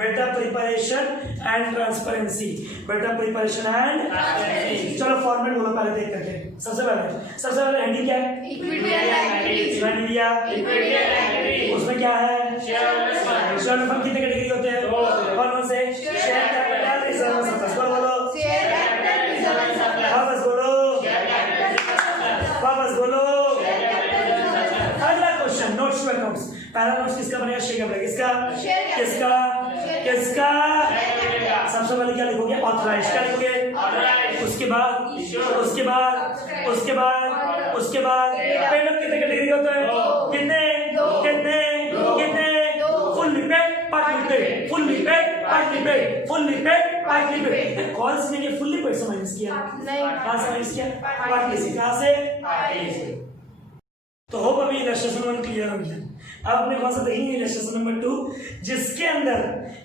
बेटा प्रिपरेशन एंड ट्रांसपेरेंसी, बेटा प्रिपरेशन एंड Transparency. चलो फॉर्मेट बोलो पहले देख करके। सबसे पहले हेडिंग क्या है? Equity and liability. मैंने लिया Equity and liability. उसमें क्या है? Shareholders fund. शेयर फंड कितने कैटेगरी होते हैं? दो। कौन से? Share capital reserve surplus. बोलो Share capital reserve and surplus. वापस बोलो Share capital reserve surplus. वापस बोलो। Share capital reserve surplus. अगला क्वेश्चन नोट्स टू अकाउंट्स। पहला नोट्स किसका बनेगा? Share capital. किसका? Share capital. किसका? किसका? Share capital. सबसे पहले क्या लिखोगे? ऑथराइज। क्या लिखोगे? Authorized. उसके बाद उसके बाद उसके बाद पेड अप कितने कैटेगरी होते हैं? दो। कितने? दो। कितने? दो। कितने? दो। Fully paid, partly paid, fully paid, partly paid, fully paid, partly paid. Calls ने ये फुल्ली पेड से माइनस किया। नहीं. कहाँ से माइनस किया? पार्टली पार्टली से। कहाँ से? Party. तो होप अभी इलस्ट्रेशन 1 क्लियर हो गया। अब अपने कौन सा देखेंगे? इलस्ट्रेशन नंबर 2 जिसके अंदर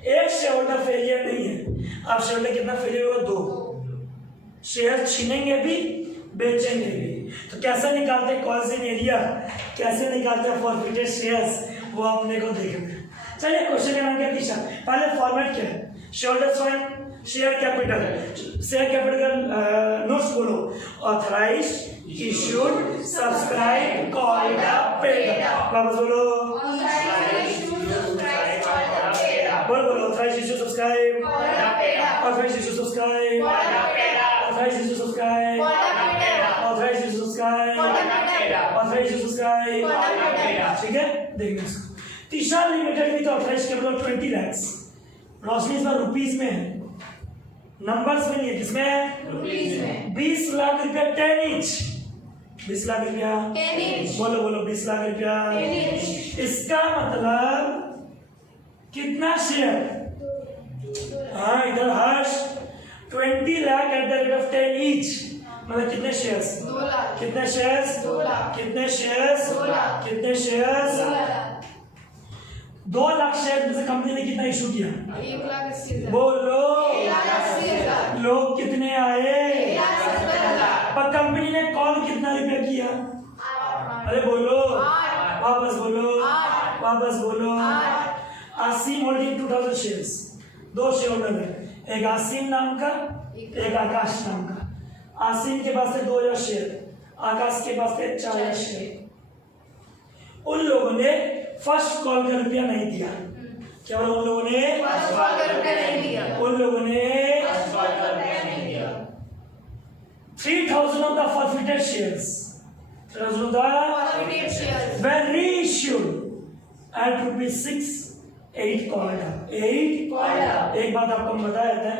एक शेयर होल्डर फेलियर नहीं है। अब शेयर होल्डर कितना फेलियर होगा? 2 शेयर छीनेंगे भी बेचेंगे भी। तो कैसे निकालते हैं कॉल्सिंग एरिया, कैसे निकालते हैं फॉरफिटेड शेयर्स, वो अपने को देखना है। चलिए क्वेश्चन का नाम क्या दिशा? पहले फॉर्मेट क्या है? Share holders fund share capital का नोट्स बोलो। Authorised, issued, subscribe, called up, paid up. वापस बोलो। बोलो authorised, issued, subscribe, authorised, issued, subscribe, authorised, issued, subscribe, authorised, issued, subscribe, authorised, issued, subscribe. ठीक है, देखना इसको। तीसरा limited with authorised capital 20 lakhs। रोशनी इस बार रुपीस में है, नंबर्स में नहीं है। किसमें है? रुपीस में। 20 लाख रुपया 10 इंच। 20 लाख रुपया 10 इंच। बोलो 20 लाख रुपया 10 इंच। इसका मतलब कितना शेयर? हाँ, इधर हर्ष 20 lakh eight the rate of 10 each, मतलब कितने शेयर्स? 2 लाख। कितने शेयर्स? 2 लाख। कितने शेयर्स? 2 लाख। कितने शेयर्स? 2 लाख। 2 लाख शेयर में से कंपनी ने कितना इशू किया? 1,80,000। बोलो 1,80,000। लोग कितने आए? 1,70,000। पर कंपनी ने कॉल कितना रुपया किया? अरे बोलो, 8। वापस बोलो, 8। वापस बोलो। 8। Asim holding 2000 shares. 2 share holder है, एक आसिम नाम का, एक आकाश नाम का। आसिम के पास थे 2000 शेयर, आकाश के पास थे 4000 शेयर। उन लोगों ने फर्स्ट कॉल का रुपया नहीं दिया। क्या बोला? उन लोगों ने फर्स्ट कॉल का रुपया नहीं दिया। उन लोगों ने 3000 of the forfeited shares, 3000 of the Forfeited shares were reissued at rupees 6, 8 called up, 8 called up। एक बात आपको हम बताया था,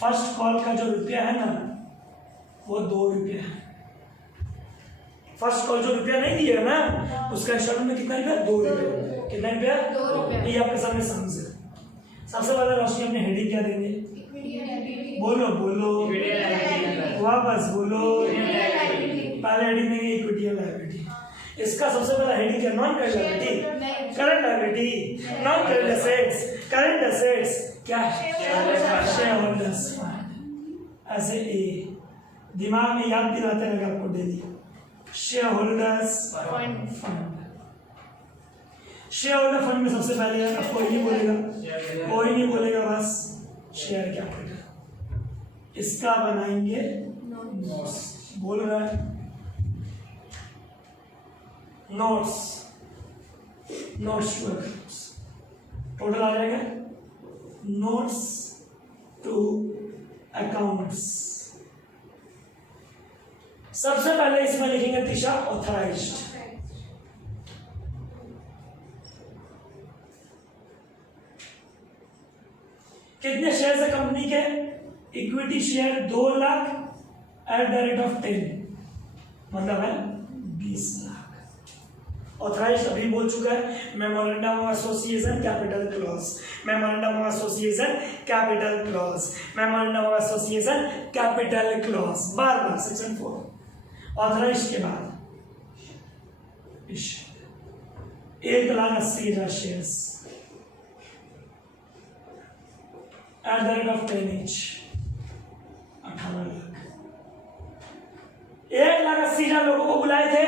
फर्स्ट कॉल का जो रुपया है ना वो 2 रुपया है। फर्स्ट कॉल जो रुपया नहीं दिया ना उसका इंस्टॉलमेंट में कितना रुपया? 2 रुपया। कितना रुपया? 2 रुपया। ये आपके सामने समझे। सबसे पहले रोशनी अपने हेडिंग क्या देंगे? बोलो बोलो, वापस बोलो। पहले हेडिंग देंगे इक्विटी एंड लायबिलिटी। इसका सबसे पहला हेडिंग क्या? Non current liability, current liability, non current assets, current assets क्या? Share holders fund. ऐसे ए दिमाग में याद दिलाते रहेगा आपको daily. Share holders fund. Shareholder fund में सबसे पहले अब कोई नहीं बोलेगा, बस शेयर कैपिटल। इसका बनाएंगे नोट्स। बोल रहा है नोट्स टू अकाउंट्स। टोटल आ जाएगा नोट्स टू अकाउंट्स। सबसे पहले इसमें लिखेंगे दिशा ऑथराइज्ड। कितने शेयर है कंपनी के? Equity share 2 lakh eight the rate of 10, मतलब है 20 लाख। ऑथराइज्ड अभी बोल चुका है। Memorandum of association capital clause, memorandum of association capital clause, memorandum of association capital clause, bar section 4। Authorised के बाद 1,80,000 shares at the rate of 10 each, 18 lakh. 1,80,000 लोगों को बुलाए थे,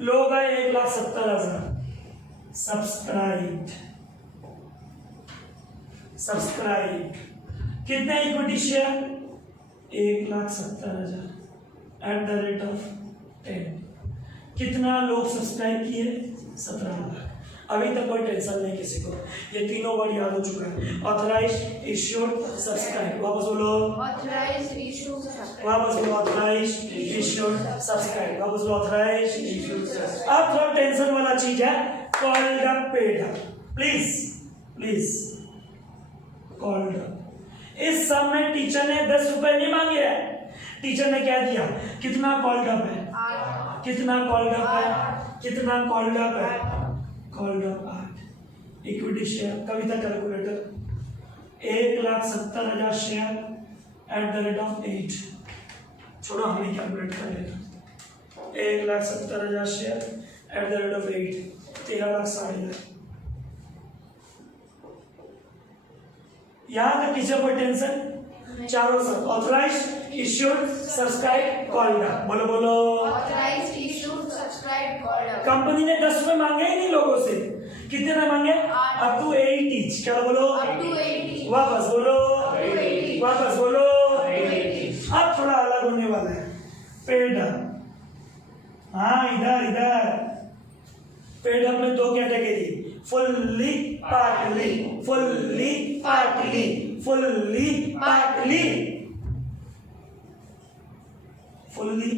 लोग आए 1,70,000। सब्सक्राइब कितने equity share? 1,70,000 eight the rate of 10। कितना लोग सब्सक्राइब किए? 17 लाख। अभी तक कोई टेंशन नहीं किसी को, ये तीनों वर्ड याद हो चुका है। Authorised, issued, subscribe. वापस बोलो, Authorized, issued, subscribed। वापस बोलो ऑथराइज्ड, इश्यूड, सब्सक्राइब। वापस बोलो ऑथराइज्ड, इश्यूड, सब्सक्राइब। अब थोड़ा टेंशन वाला चीज है, called up, paid up. Please called up. इस सब में टीचर ने 10 रुपए नहीं मांगे हैं। टीचर ने क्या दिया? कितना कॉल्ड अप है? 8। कितना कॉल्ड अप है? कितना कॉल्ड अप है? Called up 8। Equity share Kavita calculator 1,70,000 share at the rate of 8। छोड़ो हम ही कैलकुलेट कर लेते। 1,70,000 share at the rate of 8, 13,60,000। यहां तक किसी कोई टेंशन? चारों सब authorised, issued, subscribe, called up. बोलो Authorized, issued, subscribed, called up। Company ने 10 रुपए मांगे ही नहीं लोगों से। कितने ने मांगे? 8। Up to 8 each. क्या बोलो? Up to 80। वापस बोलो, 280. वापस बोलो। 880. अब थोड़ा अलग होने वाला है। पेड हाँ इधर पेड में दो category, fully partly, fully partly, fully partly, fully.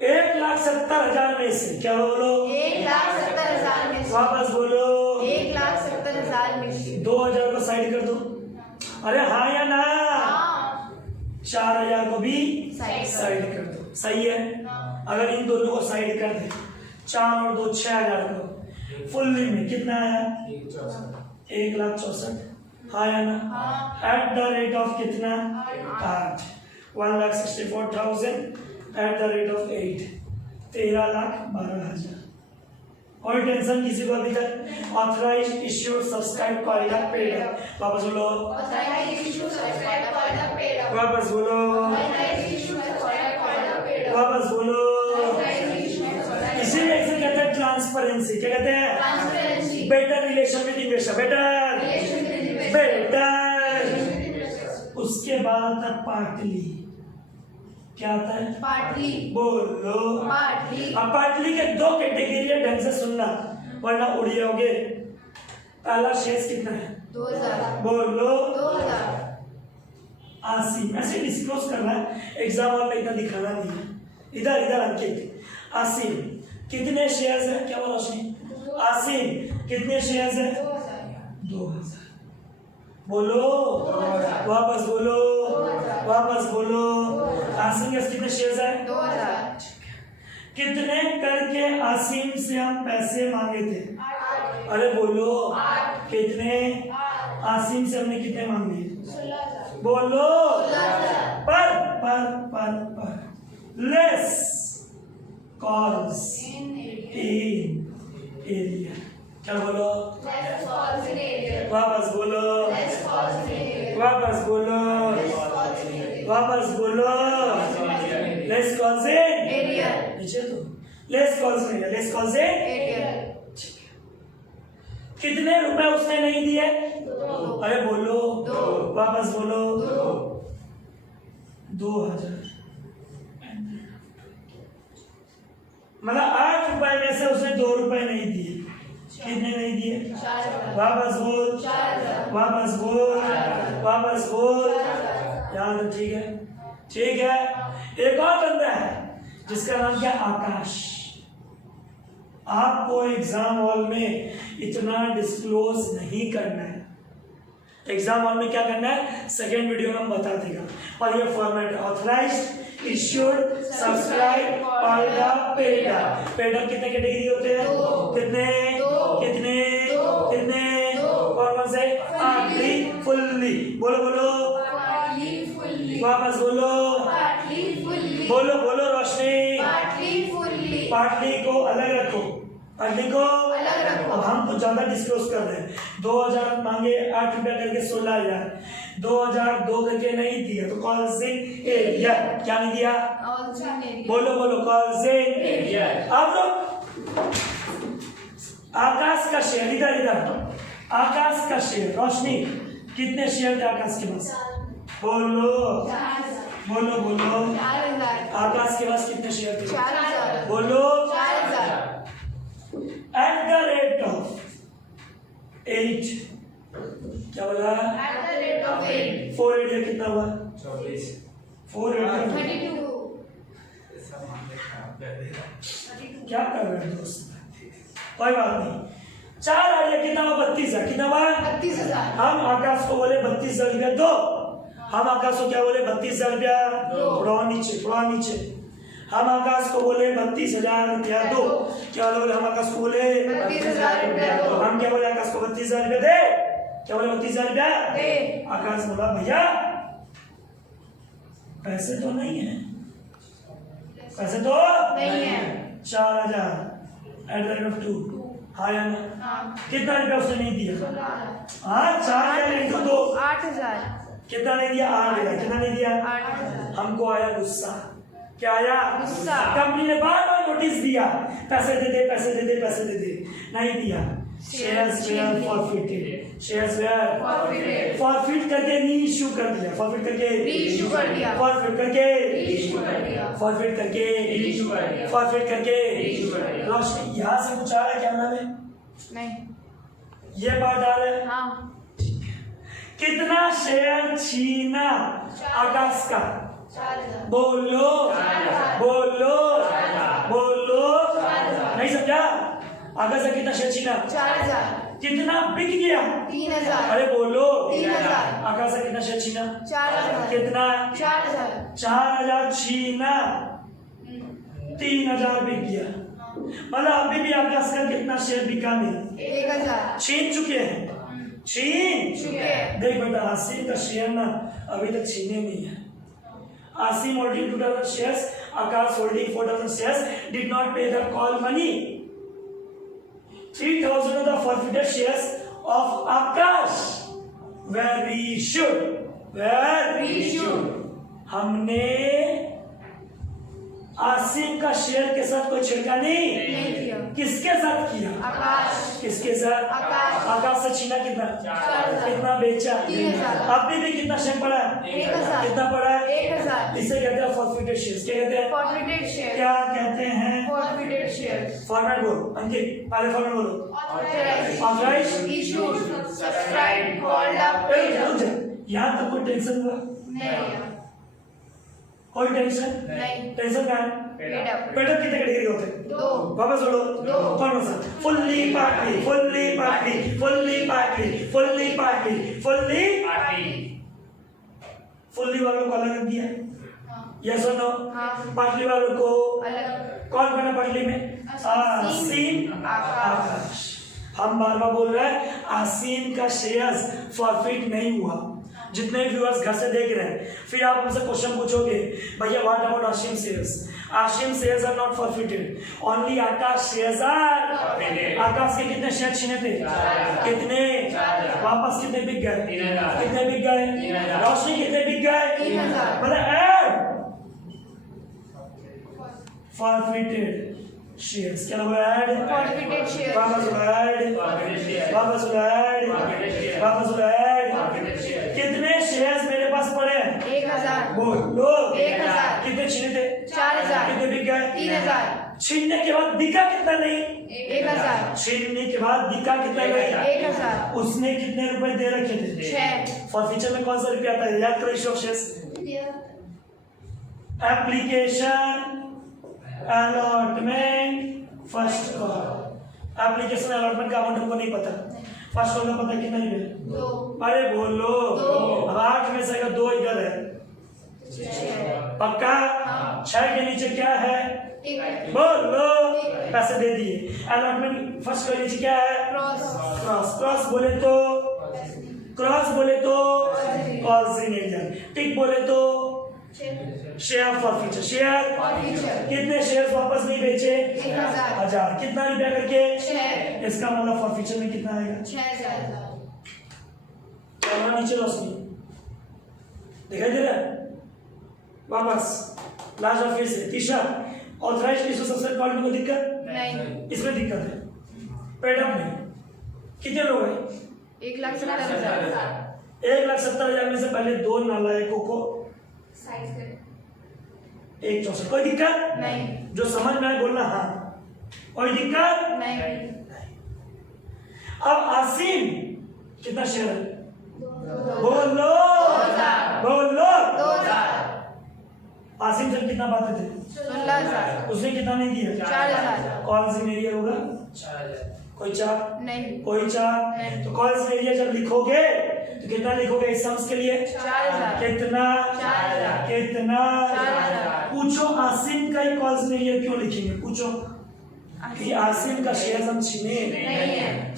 1,70,000 में से क्या बोलो? 1,70,000 में से। वापस बोलो। 1,70,000 में से। 2,000 को साइड कर दो। अरे हाँ या ना? हाँ। 4,000 को भी साइड साइड कर दो। सही है। अगर इन दोनों को साइड कर दे, 4 और 2 6,000 को फुल्ली में कितना आया? 1,64,000। हाँ या ना? एट द रेट ऑफ कितना? 8। 1,64,000 एट द रेट ऑफ 8, 13,12,000। कोई टेंशन किसी को अभी तक? Authorised issued subscribe called up paid. वापस बोलो। Authorized issue subscribe called up paid up. वापस बोलो। Authorized issue subscribe called up paid up. वापस बोलो। Authorized issue subscribe. इसी में इसे कहते हैं ट्रांसपेरेंसी। क्या कहते हैं? Transparency. Better relation with investor. Better Relation with investor. Better. Relation with investors. उसके बाद आता है पार्टली। क्या आता है? Partly. बोलो। Partly. अब पार्टली के दो कैटेगरी है, ढंग से सुनना वरना उड़ जाओगे। पहला शेष कितना है? 2,000. बोलो। 2,000. आसिम। ऐसे डिस्क्लोज करना है, एग्जाम हॉल में इतना दिखाना नहीं है। इधर अंकित। आसिम कितने शेयर्स है? क्या बोला उसने? आसिम कितने शेयर्स है? 2,000। बोलो। वापस बोलो। वापस बोलो। आसिम के कितने शेयर्स है? 2,000. कितने करके आसिम से हम पैसे मांगे थे? अरे बोलो। कितने? आसिम से हमने कितने मांगे? बोलो। पर लेस कॉल्स इन एरिया। क्या बोलो? Less calls in area. वापस बोलो। Less calls in area. वापस बोलो। Less calls in area. वापस बोलो। Less calls in Area. नीचे तो less calls in, less calls in. Area. कितने रुपए उसने नहीं दिए? अरे बोलो। वापस बोलो। 2,000। मतलब 8 रुपए में से उसने 2 रुपए नहीं दिए। कितने नहीं दिए? 4,000. वापस बोल। 4,000. वापस बोल। वापस बोल। याद है? ठीक है। एक और बंदा है जिसका नाम क्या? आकाश। आपको एग्जाम हॉल में इतना डिस्क्लोज नहीं करना है। एग्जाम हॉल में क्या करना है सेकेंड वीडियो में हम बता देगा। और ये format authorised issued subscribe called up paid up. Paid up कितने कैटेगरी होते हैं? कितने कितने कितने? कौन से? Partly fully. बोलो बोलो। Partly fully. वापस बोलो। Partly fully. बोलो बोलो रोशनी। Partly fully. पार्टली को अलग रखो। पार्टली को अलग रखो। अब हम कुछ ज्यादा डिस्क्लोज कर रहे हैं। 2,000 मांगे, 8 रुपया करके 16,000। 2,000 2 करके नहीं दिया तो कॉल्स इन एरिया। क्या नहीं दिया? Also in area. बोलो बोलो। Calls in area. अब लोग आकाश का शेयर इधर। आकाश का शेयर। रोशनी कितने शेयर थे आकाश के पास? बोलो 4,000. बोलो। 4,000. आकाश के पास कितने शेयर थे? 4,000. बोलो। 4,000. Eight the rate of 8। क्या बोला? At the rate of 8. 4 8 कितना हुआ? 24. 4 8 32. क्या कर रहे हैं दोस्त? कोई बात नहीं। 4 आइडिया कितना हुआ? 32,000। कितना हुआ? 32,000. हम आकाश को बोले 32,000 रुपया दो। हम आकाश को क्या बोले? 32,000 रुपया थोड़ा नीचे। हम आकाश को बोले 32,000 रुपया दो। क्या बोले? हम आकाश को बोले 32,000 रुपया दो। हम क्या बोले? आकाश को 32,000 रुपया दे। क्या बोले? 32,000 रुपया दे। आकाश बोला भैया पैसे तो नहीं है। पैसे तो नहीं है। 4,000 एट द रेट ऑफ 2। हाँ या ना? हाँ. कितना रुपया उसने नहीं दिया? 16,000. हाँ 4,000 इंटू 2 8,000. कितना नहीं दिया? 8,000। कितना नहीं दिया? 8,000. हमको आया गुस्सा। क्या आया? गुस्सा। कंपनी ने बार बार नोटिस दिया पैसे दे दे, नहीं दिया। Shares where forfeited, shares where Forfeited. Forfeit करके री इशू कर दिया, फॉरफिट करके Reissue कर दिया. फॉरफिट करके Reissue कर दिया. फॉरफिट करके Reissue कर दिया. फॉरफिट करके Reissue कर दिया. रोशनी यहाँ से कुछ आ रहा है क्या नाम है? नहीं. ये बात आ रहा है। हाँ. कितना शेयर छीना आकाश का? 4,000. बोलो 4,000. बोलो 4,000. बोलो 4,000. नहीं समझा? आकाश का कितना शेयर छीना? 4,000. कितना बिक गया? 3,000. अरे बोलो 3,000. आकाश का कितना शेयर छीना? 4,000. कितना? 4,000. 4,000 छीना 3,000 बिक गया। मतलब अभी भी आकाश का कितना शेयर बिका नहीं? 1,000. छीन चुके हैं, छीन चुके. देख बेटा आसिम का शेयर ना अभी तक छीने नहीं है। Asim holding 2,000 shares, Akash holding 4,000 shares did not pay the call money. 3,000 of the forfeited shares of Akash were reissued. Were Reissued. हमने आसिम का शेयर के साथ कोई छिड़कानी नहीं किया. किसके साथ किया? आकाश. किसके साथ? आकाश. आकाश से छीना कितना? 4,000. कितना बेचा? 3,000. अभी भी कितना शेयर पड़ा है? 1,000. कितना पड़ा है? 1,000. इसे कहते हैं फॉरफिटेड शेयर्स। क्या कहते हैं? Forfeited share. क्या कहते हैं? Forfeited shares. फॉर्मेट बोलो अंकित, पहले फॉर्मेट बोलो। Authorized. Authorized. Issued. Subscribed. Called up. Paid up. यहाँ तक कोई टेंशन हुआ? नहीं. कोई टेंशन? नहीं. टेंशन का है? Paid up. पेडअप कितने कैटेगरी होते हैं? 2. वापस बोलो। दो। कौन सा? Fully partly, fully partly, fully partly, fully partly, fully party. Fully वालों को अलग रख दिया। यस और नो? हाँ. पार्टली वालों को अलग. कौन बना पार्टली में? आसिम आकाश। हम बार बार बोल रहे हैं आसिम का शेयर्स फॉरफिट नहीं हुआ। जितने व्यूअर्स घर से देख रहे हैं फिर आप हमसे क्वेश्चन पूछोगे भैया what about Asim shares? Asim shares are not forfeited, only Akash shares are. Akash के कितने शेयर छीने थे? कितने? वापस कितने बिक गए? 3,000. कितने बिक गए? 3,000. रोशनी कितने बिक गए? 3,000. मतलब ऐड फॉरफिटेड शेयर्स। क्या बोला? Add Forfeited shares. वापस ऐड Forfeited share. वापस ऐड Forfeited share. वापस ऐड Forfeited share. कितने शेयर्स मेरे पास पड़े हैं? 1,000. बोलो 1,000. कितने छीने थे? 4,000. कितने बिक गए? 3,000. छीनने के बाद बिका कितना नहीं? 1,000. छीनने के बाद बिका कितना नहीं? 1,000. उसने कितने रुपए दे रखे थे? 6. फॉरफीचर में कौन सा रुपया आता है? याद करो issue of shares. Application allotment first call. Application allotment का अमाउंट हमको नहीं पता, फर्स्ट कॉल का पता है कितना ही है? 2. अरे बोलो। दो। अब 8 में से अगर 2 इधर है 6. पक्का? हाँ. 6 के नीचे क्या है? एक. बोलो। पैसे दे दिए। अलॉटमेंट फर्स्ट के नीचे क्या है? Cross. क्रॉस। क्रॉस बोले तो क्रॉस बोले तो कॉल्सिंग एरिया। टिक बोले तो शेयर फॉरफीचर। Share Forfeiture. कितने शेयर वापस नहीं बेचे? 1,000. 1,000। कितना रुपया करके? 6. इसका मतलब फॉरफीचर में कितना आएगा? 6,000. कैमरा नीचे रोशनी दिखाई दे रहा है? वापस लास्ट और फिर से तीसरा ऑथराइज्ड इशू सबसे कॉल को दिक्कत नहीं. इसमें दिक्कत है। पेड अप में कितने लोग हैं? 1,70,000. 1,70,000 में से पहले 2 नालायकों को Size करें. 1,64। कोई दिक्कत नहीं. जो समझ में आए बोलना हाँ। कोई दिक्कत? नहीं. अब आसिम कितना शेयर है? 2,000. बोलो 2,000. बोलो। 2,000. आसिम से कितना बातें थे? 16,000. उसने कितना नहीं दिया? 4,000. कौन सी एरिया होगा? 4,000. कोई चार? नहीं. कोई चार? नहीं. तो कौन सी एरिया जब लिखोगे तो कितना लिखोगे इस सम्स के लिए? 4,000. कितना? 4,000. कितना? 4,000. पूछो आसिम का ही कॉल्स में ये क्यों लिखेंगे? पूछो कि आसिम का शेयर हम छीने नहीं है.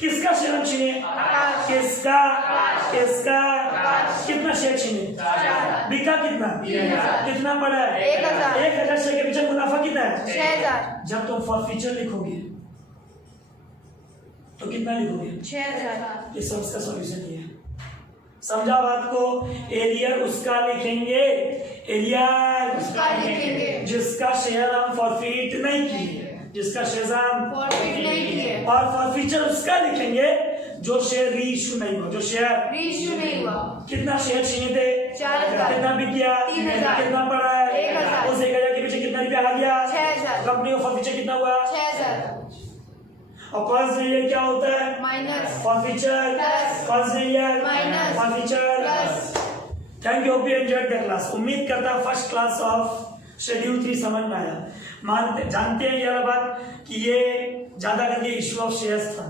किसका शेयर हम छीने? आकाश. किसका? आकाश. किसका? आकाश. कितना शेयर छीने? 4,000. बिका कितना? 3,000. कितना पड़ा है? 1,000. 1,000 शेयर के पीछे मुनाफा कितना है? 6,000. जब तुम फॉरफीचर लिखोगे तो कितना लिखोगे? 6,000. ये सब का सॉल्यूशन ये है। समझा बात को? एरिया उसका लिखेंगे, एरिया उसका लिखेंगे. जिसका शेयर हम फॉरफिट नहीं किए, जिसका शेयर हम फॉरफिट नहीं किए, और फॉरफीचर उसका लिखेंगे जो शेयर री इशू नहीं हुआ, जो शेयर रीइश्यू नहीं हुआ, कितना शेयर चाहिए थे 4,000, कितना बिक गया 3,000, कितना पड़ा है 1,000, उस 1,000 के पीछे कितना रुपया आ गया 6,000, कंपनी का फॉरफीचर कितना हुआ 6,000 और कॉस्ट नहीं क्या होता है माइनस फॉरफीचर प्लस कॉस्ट नहीं minus forfeiture plus. Thank you, hope you enjoyed the class. उम्मीद करता हूं फर्स्ट क्लास ऑफ शेड्यूल 3 समझ में आया। मानते जानते हैं ये वाला बात कि ये ज्यादा करके इशू ऑफ शेयर्स था,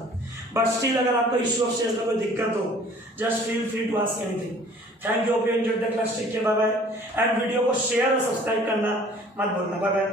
बट स्टिल अगर आपको इशू ऑफ शेयर्स में कोई दिक्कत हो just feel free to ask anything. Thank you, hope you enjoyed the class. Take care, bye bye. And video को शेयर और सब्सक्राइब करना मत भूलना। बाय बाय।